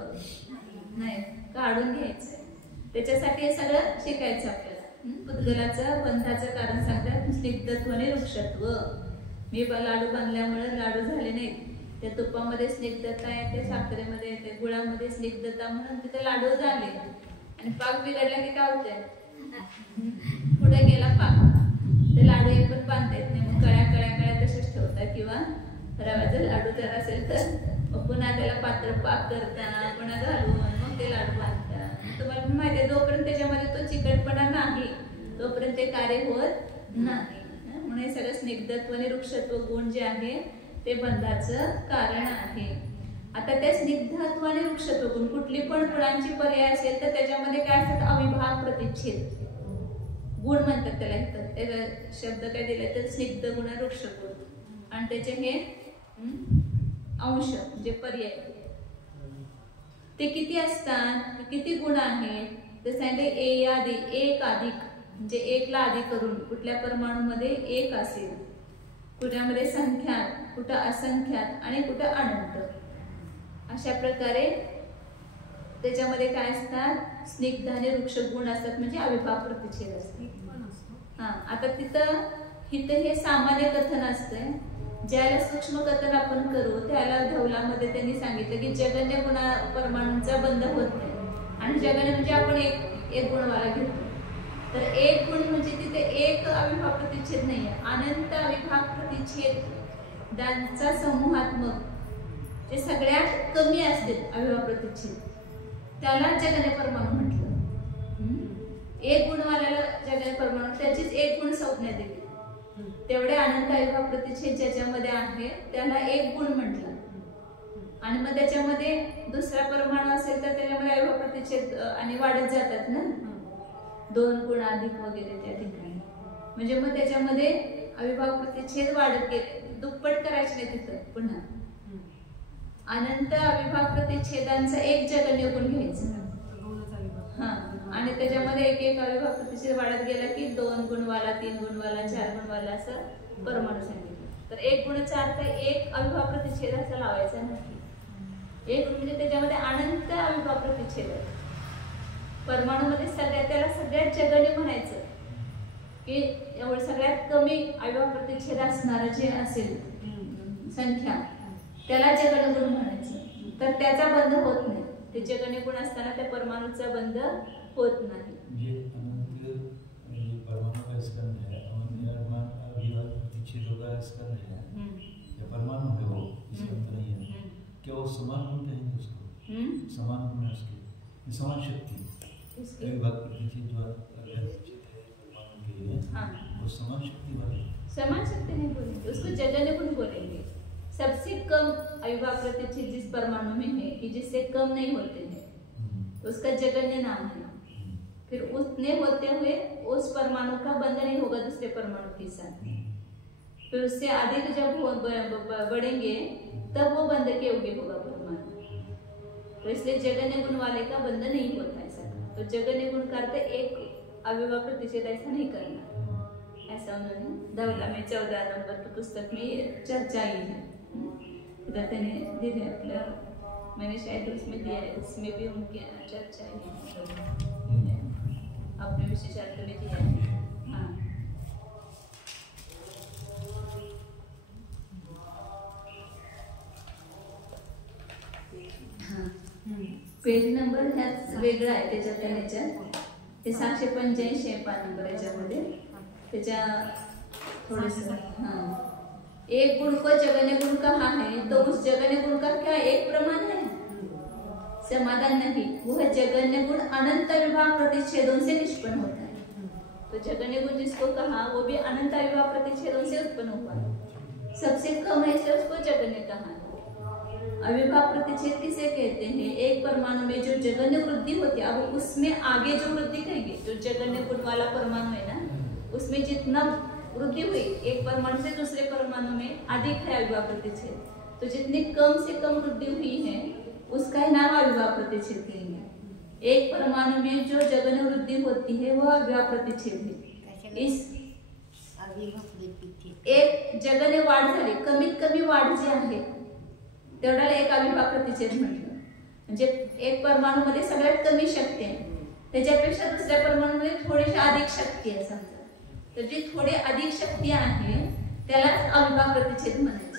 नाही, काढून घ्यायचंय. त्याच्यासाठी हे सगळं शिकायचं आपल्याला. पुद्गलाचं बंधाचं कारण सांगतात स्निग्धत्व आणि वृक्षत्व. मी लाडू बांधल्यामुळे लाडू झाले नाहीत, त्या तुपामध्ये स्निग्धता येते, साखरेमध्ये येते, गुळामध्ये स्निग्धता, म्हणून तिथे लाडू झाले. आणि पाक बिघडला की काय होतंय, पुढे गेला पाक, ते लाडू एक पण बांधता येत नाही, मग कळ्या कळ्या कळ्या तसेच ठेवतात. किंवा रव्याचा लाडू जर असेल तर पुन्हा त्याला पात्र पाक करता, पुन्हा घालून मग ते लाडू बांधतात. तुम्हाला माहिती आहे जोपर्यंत त्याच्यामध्ये तो चिकटपणा नाही तोपर्यंत ते कार्य होत नाही. म्हणून हे सगळं स्निग्धत्व आणि वृक्षत्व गुण जे आहे ते बंधाचं कारण आहे. आता त्या स्निग्धत्व आणि वृक्षत्व गुण कुठली पण गुणांची पर्याय असेल तर त्याच्यामध्ये काय असतात, अविभाग प्रतिच्छेद गुण म्हणतात त्याला. इथं त्याचा शब्द काय दिलाय तर स्निग्ध गुण वृक्ष गुण, आणि त्याचे हे अंश म्हणजे पर्याय ते किती असतात, किती गुण आहेत ते सांगितले. एक अधिक म्हणजे एकला अधिक करून कुठल्या परमाणूमध्ये एक असेल, कुठल्यामध्ये संख्यात, कुठं असंख्यात आणि कुठं अनंत, अशा प्रकारे त्याच्यामध्ये काय असतात स्निग्ध आणि वृक्ष गुण असतात, म्हणजे अविभाग प्रतिच्छेद असतात. हा, आता तिथं हे सामान्य कथन असतंय. ज्याला सूक्ष्म कथन आपण करू त्याला धवलामध्ये त्यांनी सांगितलं की जगन्य गुणा परमाणूंचा बंध होत नाही. आणि जगन्य म्हणजे आपण एक गुणवाला घेतो, तर एक गुण म्हणजे तिथे एक अविभाग प्रतिच्छेद नाहीये, अनंत अविभाग प्रतिच्छेद त्यांचा समूहात्मक जे सगळ्यात कमी असते अविभाग प्रतिच्छेद त्याला जगन्य परमाणू म्हटलं. एक गुणवाल्याला जगन्य परमाणू त्याचीच एक गुण संज्ञा दिली. तेवढे अनंत अविभाग प्रतिच्छेद ज्याच्यामध्ये आहे त्याला एक गुण म्हटलं. आणि मग त्याच्यामध्ये दुसरा परमाणू असेल तर त्याच्यामध्ये अविभाग प्रतिच्छेद आणि वाढत जातात ना, 2 गुण अधिक वगैरे त्या ठिकाणी. म्हणजे मग त्याच्यामध्ये अविभाग प्रतिच्छेद वाढत गेले, दुप्पट करायचे नाही तिथं पुन्हा. अनंत अविभाग प्रतिच्छेदांचा एक जगन्य गुण घ्यायचा, हा, आणि त्याच्यामध्ये एक एक अविभाग प्रतिच्छेद वाढत गेला की 2 गुणवाला, 3 गुणवाला, 4 गुणवाला असं परमाणू सांगितलं. तर एक गुणाचा अर्थ एक अविभाग प्रतिच्छेद असा लावायचा नाही. एक म्हणजे त्याच्यामध्ये अनंत अविभाग प्रतिच्छेद आहे. परमाणूमध्ये त्याला सगळ्यात जगन्य म्हणायचं की एवढं सगळ्यात कमी अविभाग प्रतिच्छेद असणारं जे असेल संख्या त्याला जगन्य गुण म्हणायचं. तर त्याचा बंध होत नाही. ते जगन्य गुण असताना त्या परमाणूचा बंध होत नाही. परमाणु का स्कंध है, अविभाग प्रतिच्छेद होगा स्कंध है, या परमाणु है वो स्कंध नहीं है, क्या वो समान गुण कहेंगे उसको? समान गुण है उसके, समान शक्ति अविभाग प्रतिच्छेद जो परमाणु के लिए वो समान शक्ति वाले, समान शक्ति नहीं बोलेंगे, उसको जगन्य गुण बोलेंगे. सबसे कम अविभाग प्रतिच्छेद जिस परमाणु में है कि जिससे कम नहीं होते हैं तो उसका जगन्य नाम है. फिर उतने होते हुए उस परमाणु का बंध नहीं होगा दूसरे परमाणु के साथ. फिर उससे अधिक जब बढ़ेंगे तब वो बंध के योग्य होगा परमाणु. तो इसलिए जगन्य गुण वाले का बंध नहीं होता ऐसा. तो जगन्य गुण का अर्थ एक अविभाग प्रतिच्छेद ऐसा नहीं करना, ऐसा उन्होंने धवला में 14 नंबर की पुस्तक में चर्चा आई है. इधर मैंने दिए आपलं, मैंने शायद उसमें दिया है, उसमें भी उनकी चर्चा है, अपने विशेषार्थ में दिया है. हाँ, पेज नंबर ह्याच वेगळा आहे त्याच्यात ते 785 आहे 5 नंबर याच्यामध्ये. त्याच्या थोडेसे हाँ, एक गुण को जगन्य गुण कहा है तो उस जगन्य गुण का क्या एक प्रमाण है? समाधान नहीं. वह जगन्य गुण अनंत अविभाग प्रतिच्छेदों से निष्पन्न होता है. तो जगन्य गुण जिसको कहा वो भी अनंत अविभाग प्रतिच्छेदों से उत्पन्न हुआ है. सबसे कम है इसलिए उसको जगन्य कहा है. अविभाग प्रतिच्छेद किसे कहते हैं? एक परमाणु में जो जगन्य वृद्धि होती है, अब उसमें आगे जो वृद्धि कहेंगे, जो जगन्य गुण वाला परमाणु है ना उसमें जितना वृद्धि हुई एक परमाणु से दूसरे परमाणु में अधिक है अविभाव प्रतिच्छेद, तो जितनी कम से कम वृद्धि हुई है उसका ही नाम अविभाव प्रतिच्छेद कहेंगे। एक परमाणु में जो जगन वृद्धि होती है वह अविभाव प्रतिच्छेद है। इस एक जगने वाढ झाली, कमीत कमी वाढ जी आहे तेवढ्याला एक अविभाव प्रतिच्छेद म्हटलं। म्हणजे एक परमाणु मध्ये सगळ्यात कमी शक्ती आहे, त्याच्यापेक्षा दुसऱ्या परमाणुमध्ये थोडीशी अधिक शक्ती आहे समजा, तर जी थोडी अधिक शक्ती आहे त्याला अविभाव प्रतिच्छेद म्हणायचं।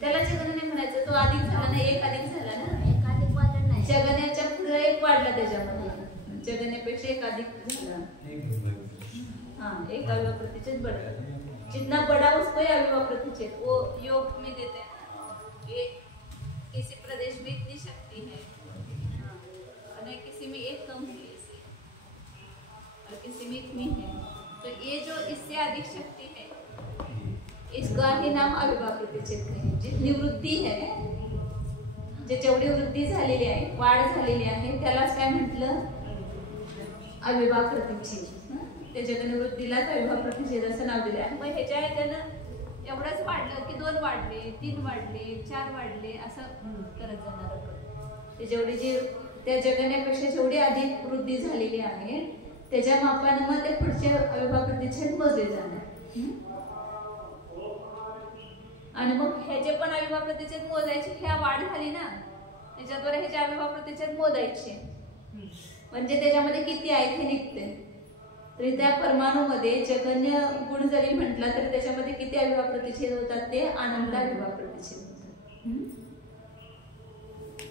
त्याला जगन नाही म्हणायचं, तो अधिक झाला ना, एक अधिक झाला ना, एक अधिक वाढलं नाही, जगण्याच्या पुढे एक वाढला त्याच्यामध्ये, जगण्यापेक्षा एक अधिक झाला। हाँ, एक अविभाव प्रतिच्छेद बढ़ा, जितना बड़ा उसको ही अविभाव प्रतिच्छेद। वो योग में देते हैं ये किसी प्रदेश में इतनी शक्ति है, और किसी में एक कम है इससे, और किसी में इतनी है, तो ये जो इससे अधिक शक्ति है इसका ही नाम अविभाव प्रतिच्छेद है। जितनी वृद्धि है, जेवढी वृद्धि झालेली आहे, वाढ झालेली आहे, त्यालाच काय म्हटलं अविभाव प्रतिच्छेद। त्या जगनवृद्धीलाच अविभाव प्रतिच्छेद असं नाव दिले आहे। मग ह्याच्या ह्याच्यानं एवढंच वाढलं की 2 वाढले, 3 वाढले, 4 वाढले असं करत जाणार आपण। ते जेवढी जी त्या जगण्यापेक्षा जेवढी अधिक वृद्धी झालेली आहे त्याच्या मापाने मग ते पुढचे अविभाव प्रतिच्छेद मोजले जाणार। आणि मग ह्याचे पण अविभाव प्रतिच्छेद मोजायचे, ह्या वाढ झाली ना त्याच्याद्वारे ह्याचे अविभाव प्रतिच्छेद मोजायचे, म्हणजे त्याच्यामध्ये किती आहे हे निघते। तरी त्या परमाणूमध्ये जगन्य गुण जरी म्हटला तरी त्याच्यामध्ये किती अविभाव प्रतिच्छेद होतात ते अनंत अविभाव प्रतिच्छेद होतात।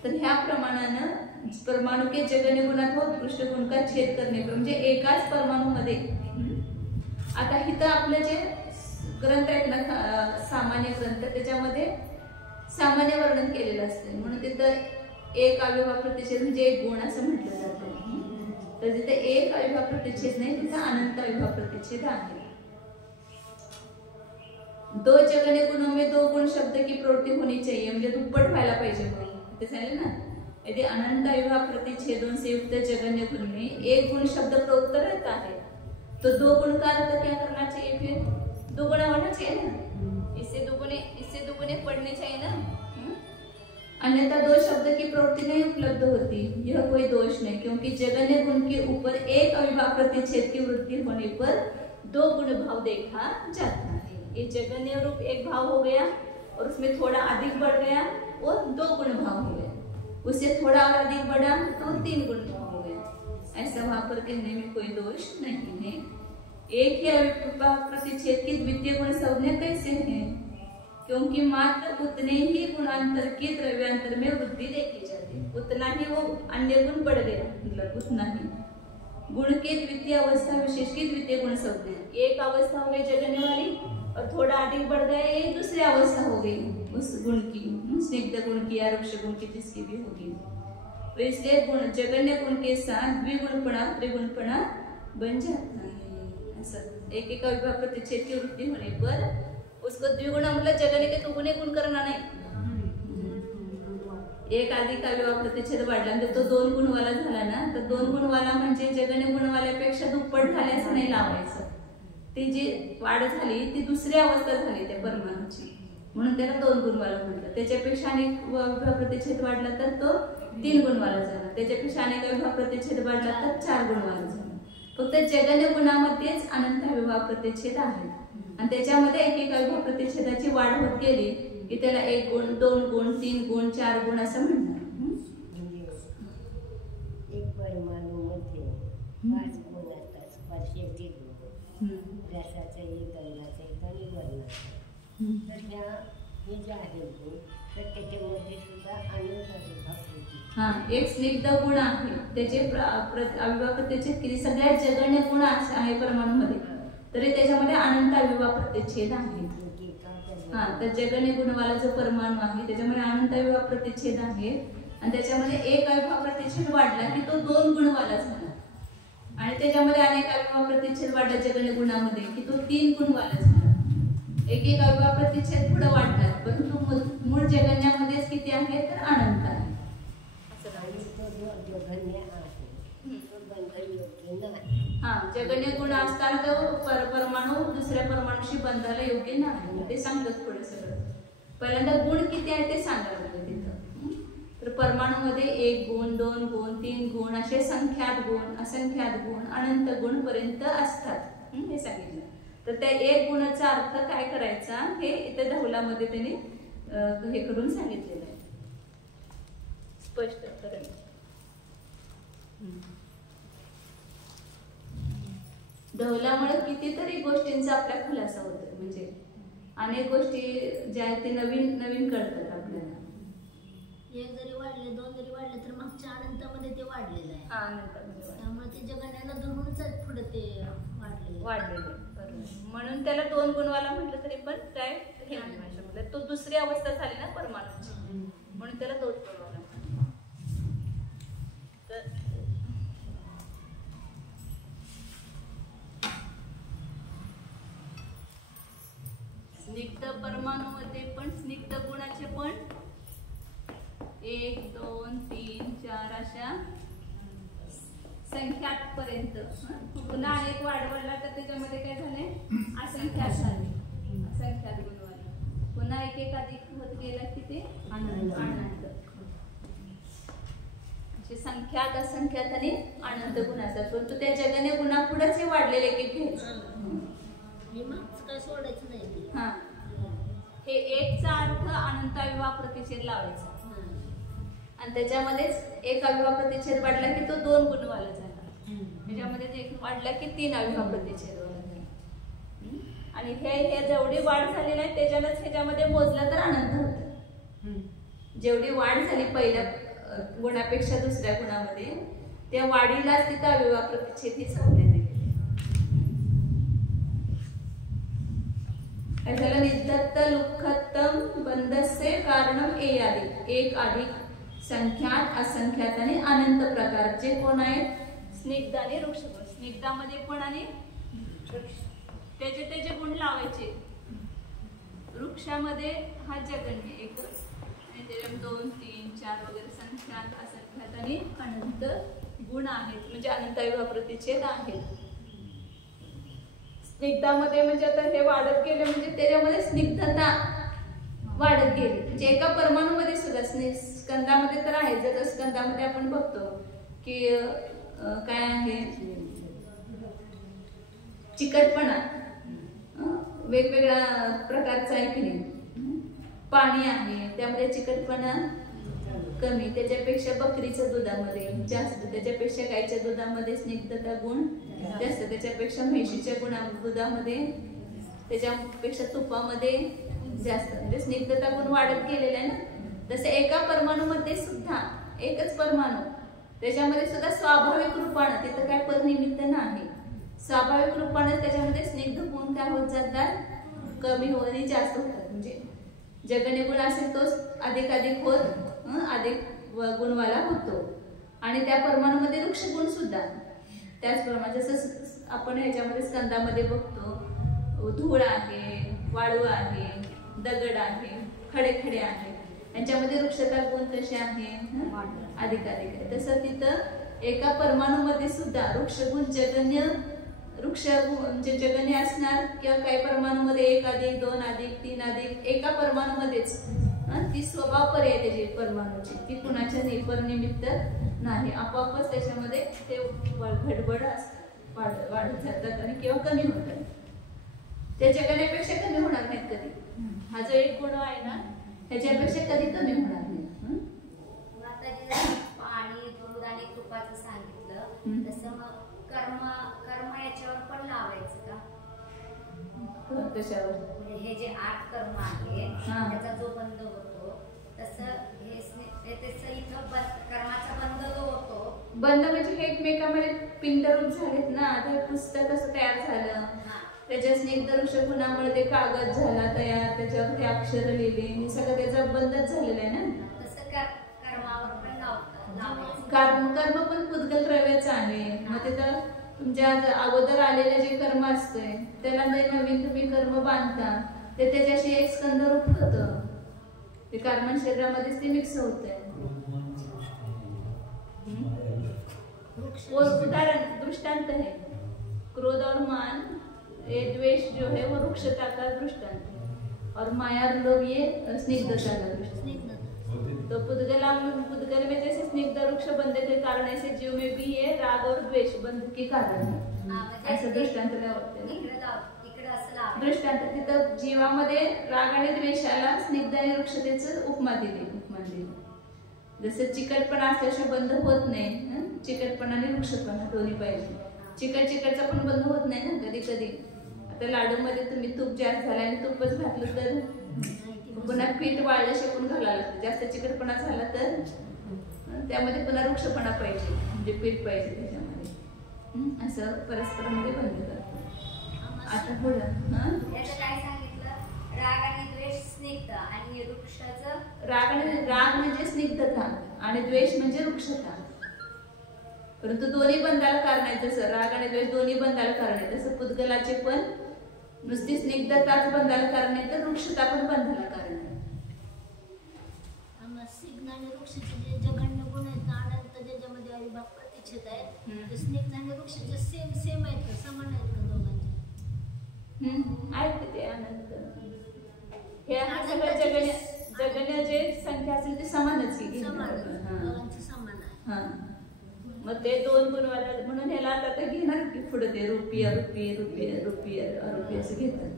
तर ह्या प्रमाणानं परमाणु के जगन्य गुणात उत्कृष्ट गुण का छेद करणे पर, म्हणजे एकाच परमाणूमध्ये आता इथं आपलं जे ग्रंथ आहेत ना सामान्य ग्रंथ त्याच्यामध्ये सामान्य वर्णन केलेलं असतं, म्हणून तिथं एक अविभाव प्रतिच्छेद म्हणजे एक गुण असं म्हटलं जातं। तर जिथे एक अविभाव प्रतिच्छेद नाही तिथे अनंत अविभाव प्रतिच्छेद आहे। 2 जगने गुणों में 2 गुण शब्द की प्रवृत्ति होनी चाहिए, म्हणजे दुप्पट व्हायला पाहिजे म्हणून ते सांगितलं ना। यदि अनंत अविभाव प्रतिच्छेदों से युक्त जगन्य गुण में 1 गुण शब्द प्रवृत्त रहता है तो 2 गुण का अर्थ क्या करना चाहिए, फिर 2 गुना होना चाहिए ना, इससे दुगुने पढ़ने चाहिए ना। अन्यथा 2 शब्द की प्रवृत्ति नहीं उपलब्ध होती, यह कोई दोष नहीं, क्योंकि जगन्य गुण के ऊपर एक अविभाव प्रतिच्छेद की वृद्धि होने पर 2 गुण भाव देखा जाता है। ये जगन्य रूप एक भाव हो गया और उसमें थोड़ा अधिक बढ़ गया और 2 गुण भाव हो गया, उससे थोड़ा और अधिक बढ़ा तो 3 गुण भाव हो गया। ऐसा वहां पर कहने में कोई दोष नहीं है। एक ही अविभाव प्रतिच्छेद की द्वितीय गुण संज्ञा कैसे है, क्योंकि मात्र उतने ही गुणांतर की द्रव्यांतर में वृद्धि देखी जाती है, उतना ही वो अन्य गुण बढ़ गया, मतलब उतना ही गुण के द्वितीय अवस्था विशेष की द्वितीय गुण संज्ञा। एक अवस्था हो गई जगने वाली और थोड़ा अधिक बढ़ गया, एक दूसरी अवस्था हो गई उस गुण की, स्निग्ध गुण की या रुक्ष गुण की जिसकी भी होगी। तो इसलिए गुण जगन्य गुण के साथ द्विगुणपणा त्रिगुणपणा बन जाता है। ऐसा एक एक अविभाव प्रतिच्छेद की वृद्धि होने पर उसको द्विगुणा मतलब जगने के 2 गुणे गुण करना नाही। एक अधिक अविभाव प्रतिच्छेद वाढला म्हणजे तो 2 गुणवाला झाला ना, तर 2 गुणवाला म्हणजे जगने गुणवाल्यापेक्षा दुप्पट झाले असं नाही लावायचं। ती जी वाढ झाली ती दुसरी अवस्था झाली त्या परमाणूची, म्हणून त्याला 2 गुणवाला म्हटलं। त्याच्यापेक्षा अनेक अविभाव प्रतिच्छेद वाढला तर तो 3 गुणवाला झाला, त्याच्यापेक्षा अनेक अविभाव प्रतिच्छेद वाढला तर 4 गुणवाला झाला। फक्त जगन्य गुणामध्येच अनंत अविभाव प्रतिच्छेद आहेत आणि त्याच्यामध्ये एक एक अविभाव प्रतिच्छेदाची वाढ होत गेली की त्याला 1 गुण 2 गुण 3 गुण 4 गुण असं म्हणणार। एक परमाणूमध्ये 5 गुण असतात, स्पर्शाचे गुण, रसाचे, गंधाचे आणि वर्णाचे। तर हे जे आहे गुण तर त्याच्यामध्ये सुद्धा अनंत अविभाव प्रतिच्छेद। हाँ, एक स्निग्ध गुण आहे त्याचे अविभाव प्रतिच्छेद किती सगळ्यात जगन्य गुण आहे परमाणूमध्ये, तरी त्याच्यामध्ये अनंत अविभाव प्रतिच्छेद आहे। हाँ, तर जगन्य गुणवाला जो परमाणू आहे त्याच्यामध्ये अनंत अविभाव प्रतिच्छेद आहे आणि त्याच्यामध्ये एक अविभाव प्रतिच्छेद वाढला की तो 2 गुणवाला झाला आणि त्याच्यामध्ये अनेक अविभाव प्रतिच्छेद वाढला जगन्य गुणामध्ये की तो 3 गुणवाला झाला। एक एक अविभाव प्रतिच्छेद पुढे वाढला, परंतु मूळ जगन्यामध्येच किती आहे तर अनंत आहे। जगन्य आहे तो गंध योग्य जगन्य गुण असताना तो परमाणू दुसऱ्या परमाणूशी बंधायला योग्य नाही, ते सांगतात पुढे सगळं. पहिल्यांदा गुण किती आहे ते सांगायला लागलं तिथं. तर परमाणूमध्ये 1 गुण, 2 गुण, 3 गुण असे संख्यात गुण, असंख्यात गुण, अनंत गुण पर्यंत असतात हे सांगितलं. तर त्या 1 गुणाचा अर्थ काय करायचा हे इथे धवलामध्ये त्यांनी हे करून सांगितलेलं आहे, स्पष्ट करून. धवलामुळे कितीतरी गोष्टींचा आपल्या खुलासा होतो. म्हणजे अनेक गोष्टी ज्या आहेत ते नवीन नवीन कळतात आपल्याला. एक जरी वाढले, 2 जरी वाढले तर मागच्या अनंतामध्ये ते वाढलेलं आहे. अनंतामध्ये त्यामुळे ते जगण्याला धरूनच पुढे ते वाढलेले. बरोबर. म्हणून त्याला 2 गुणवाला म्हटलं तरी पण काय हे नाही भाषेमध्ये. तो दुसरी अवस्था झाली ना परमाणूची, म्हणून त्याला 2 गुणवाला. तर स्निग्ध परमाणूमध्ये पण स्निग्ध गुणाचे पण 1, 2, 3, 4 अशा संख्यात पर्यंत. पुन्हा एक वाढवला तर त्याच्यामध्ये काय झाले, असंख्यात झाले, असंख्यात गुणवाले. पुन्हा एक अधिक होत गेला की ते अनंत. असे संख्यात, असंख्यात आणि अनंत गुण असतात. परंतु त्या जगन्य गुणापुढेच हे वाढलेले एक घ्यायचं. काय सोडायचं नाही. हा, हे 1चा अर्थ अनंत अविवाह प्रतिच्छेद लावायचा आणि त्याच्यामध्येच 1 अविवाह प्रतिच्छेद वाढला की तो 2 गुणवाला झाला. त्याच्यामध्ये 1 वाढला की 3 अविवाह प्रतिच्छेद वाला झाला. आणि हे जेवढी वाढ झालेली आहे त्याच्यानंच ह्याच्यामध्ये मोजलं तर अनंत होतं. जेवढी वाढ झाली पहिल्या गुणापेक्षा दुसऱ्या गुणामध्ये, त्या वाढीलाच तिथं अविवाह प्रतिच्छेद ही संज्ञा दिली. त्याला निदत्त लुख्खत्तम बंधस्य कारणम एक अधिक संख्यात, असंख्यात आणि अनंत प्रकारचे कोण आहेत, स्निग्ध आणि वृक्षगुण. स्निग्धामध्ये पण आणि त्याचे गुण लावायचे. वृक्षामध्ये हा जगन्य एकच आणि त्याच्यात 2, 3, 4 वगैरे संख्यात, असंख्यात आणि अनंत गुण आहेत, म्हणजे अनंत अविवाह प्रतिच्छेद आहेत. स्निग्धामध्ये म्हणजे आता हे वाढत गेले म्हणजे त्याच्यामध्ये स्निग्धता वाढत गेली. म्हणजे एका परमाणूमध्ये सुद्धा स्कंदामध्ये तर आहे. जर स्कंदामध्ये आपण बघतो की काय आहे, चिकटपणा वेगवेगळ्या प्रकारचा आहे की नाही. पाणी आहे त्यामध्ये चिकटपणा कमी, त्याच्यापेक्षा बकरीच्या दुधामध्ये जास्त, त्याच्यापेक्षा गायच्या दुधामध्ये स्निग्धता गुण जास्त, त्याच्यापेक्षा म्हैशीच्या दुधामध्ये, त्याच्यापेक्षा तुपामध्ये जास्त. म्हणजे स्निग्धता गुण वाढत गेलेला आहे ना. तसं एका परमाणूमध्ये सुद्धा एकच परमाणू त्याच्यामध्ये सुद्धा स्वाभाविक रूपानं, तिथं काय परनिमित्त नाही, स्वाभाविक रूपानं त्याच्यामध्ये स्निग्ध गुण काय होत जातात, कमी होत आणि जास्त होतात. म्हणजे जगन्य गुण असेल तो अधिक होत अधिक गुणवाला होतो. आणि त्या परमाणूमध्ये वृक्षगुण सुद्धा त्याचप्रमाणे, जसं आपण ह्याच्यामध्ये स्कंदामध्ये बघतो, धूळ आहे, वाळू आहे, दगड आहे, खडे आहे, यांच्यामध्ये वृक्षता गुण कसे आहे, अधिक आहे. तसं तिथं एका परमाणूमध्ये सुद्धा वृक्षगुण म्हणजे जगन्य असणार, किंवा काही परमाणूमध्ये 1 अधिक, 2 अधिक, 3 अधिक, एका परमाणूमध्येच ती स्वभाव पर्याय त्याची परमाणूची, ती कुणाच्या परनिमित्त नाही, आपोआपच त्याच्यामध्ये ते घडबड असतात, वाढत जातात आणि किंवा कमी होतात. त्या जगण्यापेक्षा कमी होणार नाहीत कधी. हा जो एक गुण आहे ना ह्याच्यापेक्षा कधी कमी होणार नाही. पाणी, दूध आणि तुपाचं सांगितलं तसं मग कर्म याच्यावर पण लावायचं का? कशावर? म्हणजे हे जे 8 कर्म आहे त्याचा जो बंध होतो तसं हे त्याचं इथं कर्माचा बंध जो होतो, बंध म्हणजे हे एकमेकांमध्ये पिंडरूप झालेत ना. ते पुस्तक कसं तयार झालं, त्याच्या स्निग्ध वृक्षगुणामुळे ते कागद झाला तयार, त्याच्यावर ते अक्षर लिहिले, हे सगळं त्याचा बंधच झालेला आहे ना. तसं कर्मावर पण लावायचं. कर्म पण पुद्गल द्रव्याचं आहे. मग तिथं तुमच्या अगोदर आलेले जे कर्म असते त्याला नवीन तुम्ही कर्म बांधता, ते त्याच्याशी एक स्कंद रूप होतं, ते कर्म शरीरामध्येच ते मिक्स होत आहे. उदाहरण दृष्टांत आहे. क्रोध और मान, ये द्वेष जो है वो रुक्षता का दृष्टांत है, और माया और लोभ ये स्निग्धता का दृष्टांत है। तो पुद्गल में जैसे स्निग्ध वृक्ष बंध के कारण, ऐसे जीव में भी ये राग और द्वेष बंध के कारण है, असं दृष्टांत दृष्टांत तिथं जीवामध्ये राग आणि द्वेषाला स्निग्ध आणि वृक्षतेच उपमा दिली. जसं चिकटपणा असल्याशिवाय बंद होत नाही, चिकटपणा आणि वृक्षपणा दोन्ही पाहिजे. चिकटचा पण बंद होत नाही ना कधी कधी. आता लाडू मध्ये तुम्ही तूप जास्त झालं आणि तूपच घातलं तर पुन्हा पीठ वाळलं शेकून घालावं लागतं. जास्त चिकटपणा झाला तर त्यामध्ये पुन्हा वृक्षपणा पाहिजे, म्हणजे पीठ पाहिजे त्याच्यामध्ये. असं परस्परांमध्ये बंद करतो. आता पुढं काय सांगितलं, राग आणि द्वेष स्निग्ध आणि वृक्षाचं राग म्हणजे स्निग्धता आणि द्वेष म्हणजे वृक्षता. परंतु दोन्ही बंधाला कारण आहे. जसं राग आणि द्वेष दोन्ही बंधाला कारण आहे, तसं पुद्गलाचे पण नुसती स्निग्धताच बंधाला कारण आहे, तर वृक्षता पण बंधाला कारण आहे. स्निग्ध आणि वृक्षाचे जे जगण्य गुण आहेत ना, अनंत ज्याच्यामध्ये अविभाग प्रतिच्छेद आहेत, ते स्निग्ध आणि वृक्षाचे सेम आहेत का, समान आहेत का दोघांचे? आहेत ते अनंत. हे सगळं जगण्य जे संख्या असेल ते समानच आहे. समान आहे. मग ते दोन गुणवाला म्हणून ह्याला आता घेणार की पुढे ते रुपी अरुपी असं घेतात.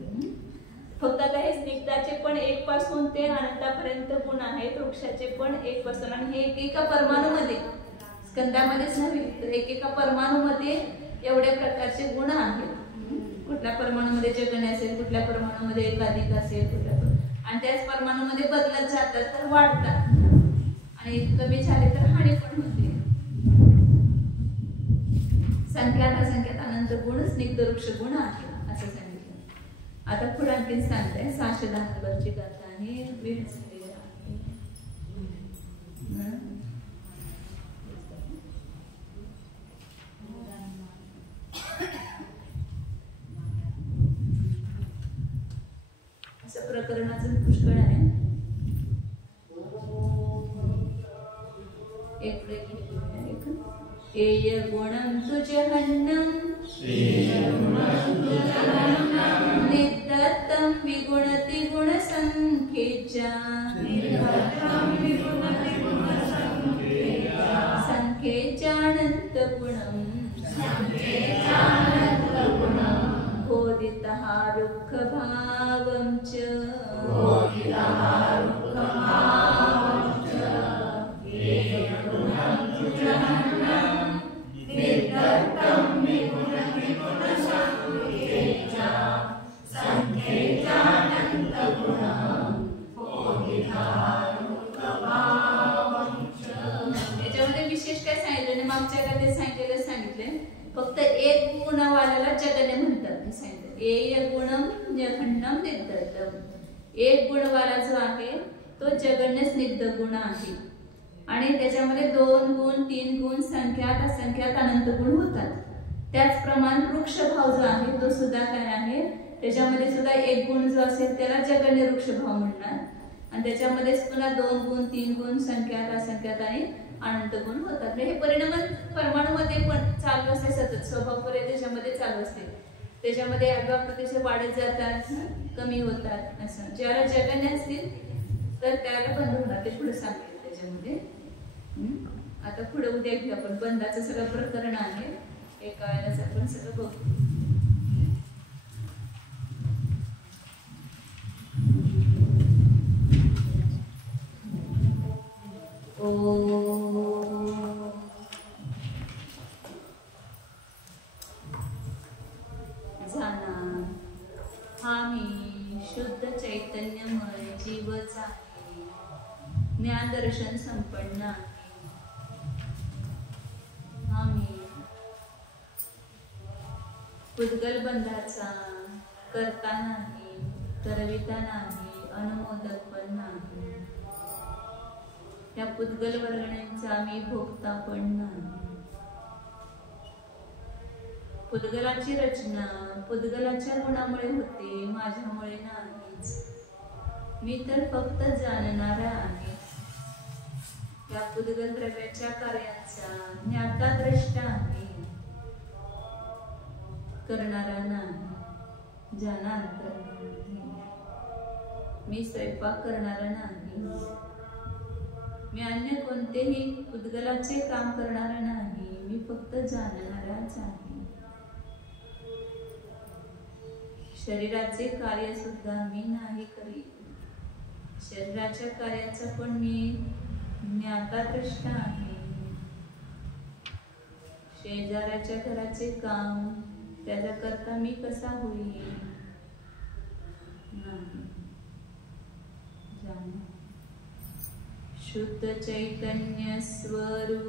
फक्त आता हे स्निग्धाचे पण 1 पासून ते अनंतापर्यंत गुण आहेत, वृक्षाचे पण 1 पासून, आणि हे एकेका परमाणूमध्ये, स्कंदामध्येच नव्हे तर एकेका परमाणूमध्ये एवढ्या प्रकारचे गुण आहेत. कुठल्या परमाणूमध्ये जगणे असेल, कुठल्या परमाणूमध्ये एकाधिक असेल, आणि त्याच परमाणूमध्ये बदलत जातात तर वाढतात, आणि कमी झाले तर हानी पण होते. संख्यात असंख्यात अनंत गुण स्निग्ध वृक्ष गुण आहे असं सांगितलं. आता पुढे आणखी सांगताय 610 नंबरची गाथा आहे. वेळ झालेली आहे. असं प्रकरणाचं पुष्कळ आहे. एय गुणं तुजहन्नं नित्यत्तं विगुणति गुणसंख्येचा संख्येचानन्तगुणं बोधितः रुक्खभावं च याच्यामध्ये विशेष काय सांगितलं, मागच्या गाथेत सांगितले फक्त 1 गुणवाल्याला जगण्य म्हणतात. एय गुणं जघन्यं नित्यत्तं. 1 गुणवाला जो आहे तो जगण्य स्निग्ध गुण आहे, आणि त्याच्यामध्ये 2 गुण 3 गुण संख्यात असंख्यात अनंत गुण होतात. त्याचप्रमाणे वृक्षभाव जो आहे तो सुद्धा काय आहे, त्याच्यामध्ये सुद्धा 1 गुण जो असेल त्याला जगण्य वृक्षभाव म्हणणार, आणि त्याच्यामध्येच पुन्हा 2 गुण 3 गुण संख्यात असंख्यात आणि अनंत गुण होतात. हे परिणाम परमाणूमध्ये पण चालू असते, सतत स्वभावपर्यंत त्याच्यामध्ये चालू असते. त्याच्यामध्ये अविभाग प्रतिच्छेद वाढत जातात, कमी होतात. असं ज्याला जगण्य असतील तर त्याला बंद होणार, ते पुढे सांगतील त्याच्यामध्ये. आता पुढे उद्या घेऊ आपण. बंधाचं सगळं प्रकरण आहे, एका वेळेलाच आपण सगळं बघू. जाना हा मी शुद्ध चैतन्यमय जीवच आहे, ज्ञान दर्शन संपन्न आहे. हा मी पुद्गल बंधाचा करता नाही, करविता नाही, अनुमोदक पण नाही. त्या पुद्गल वर्गण्यांचा मी भोगता पण नाही. पुद्गलाची रचना पुद्गलाच्या गुणामुळे होते, माझ्यामुळे नाहीच. मी तर फक्त जाणणारा आहे. त्या पुद्गल द्रव्याच्या कार्याचा ज्ञाता द्रष्टा आहे. करणारा नाही, ज्याना अंतर्मुख. मी स्वयंपाक करणारा नाही, मी अन्य कोणतेही उद्गलाचे काम करणारा नाही, मी फक्त जाणणाराच आहे. शरीराचे कार्य सुद्धा मी नाही करीत, शरीराच्या कार्याचा पण मी ज्ञाता द्रष्टा आहे. शेजाऱ्याच्या घराचे काम त्याचा करता मी कसा होईल? नाही. शुद्ध चैतन्य स्वरूपोऽहम्,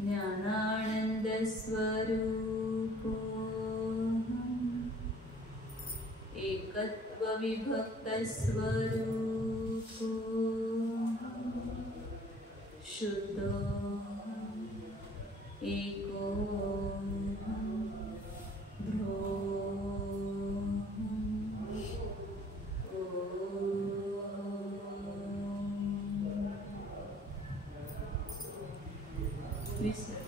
ज्ञानानंद स्वरूपोऽहम्, एकत्व विभक्त स्वरूपोऽहम्, शुद्धोऽहम्, एकोऽहम्, ध्रुवोऽहम्. विसर्ग.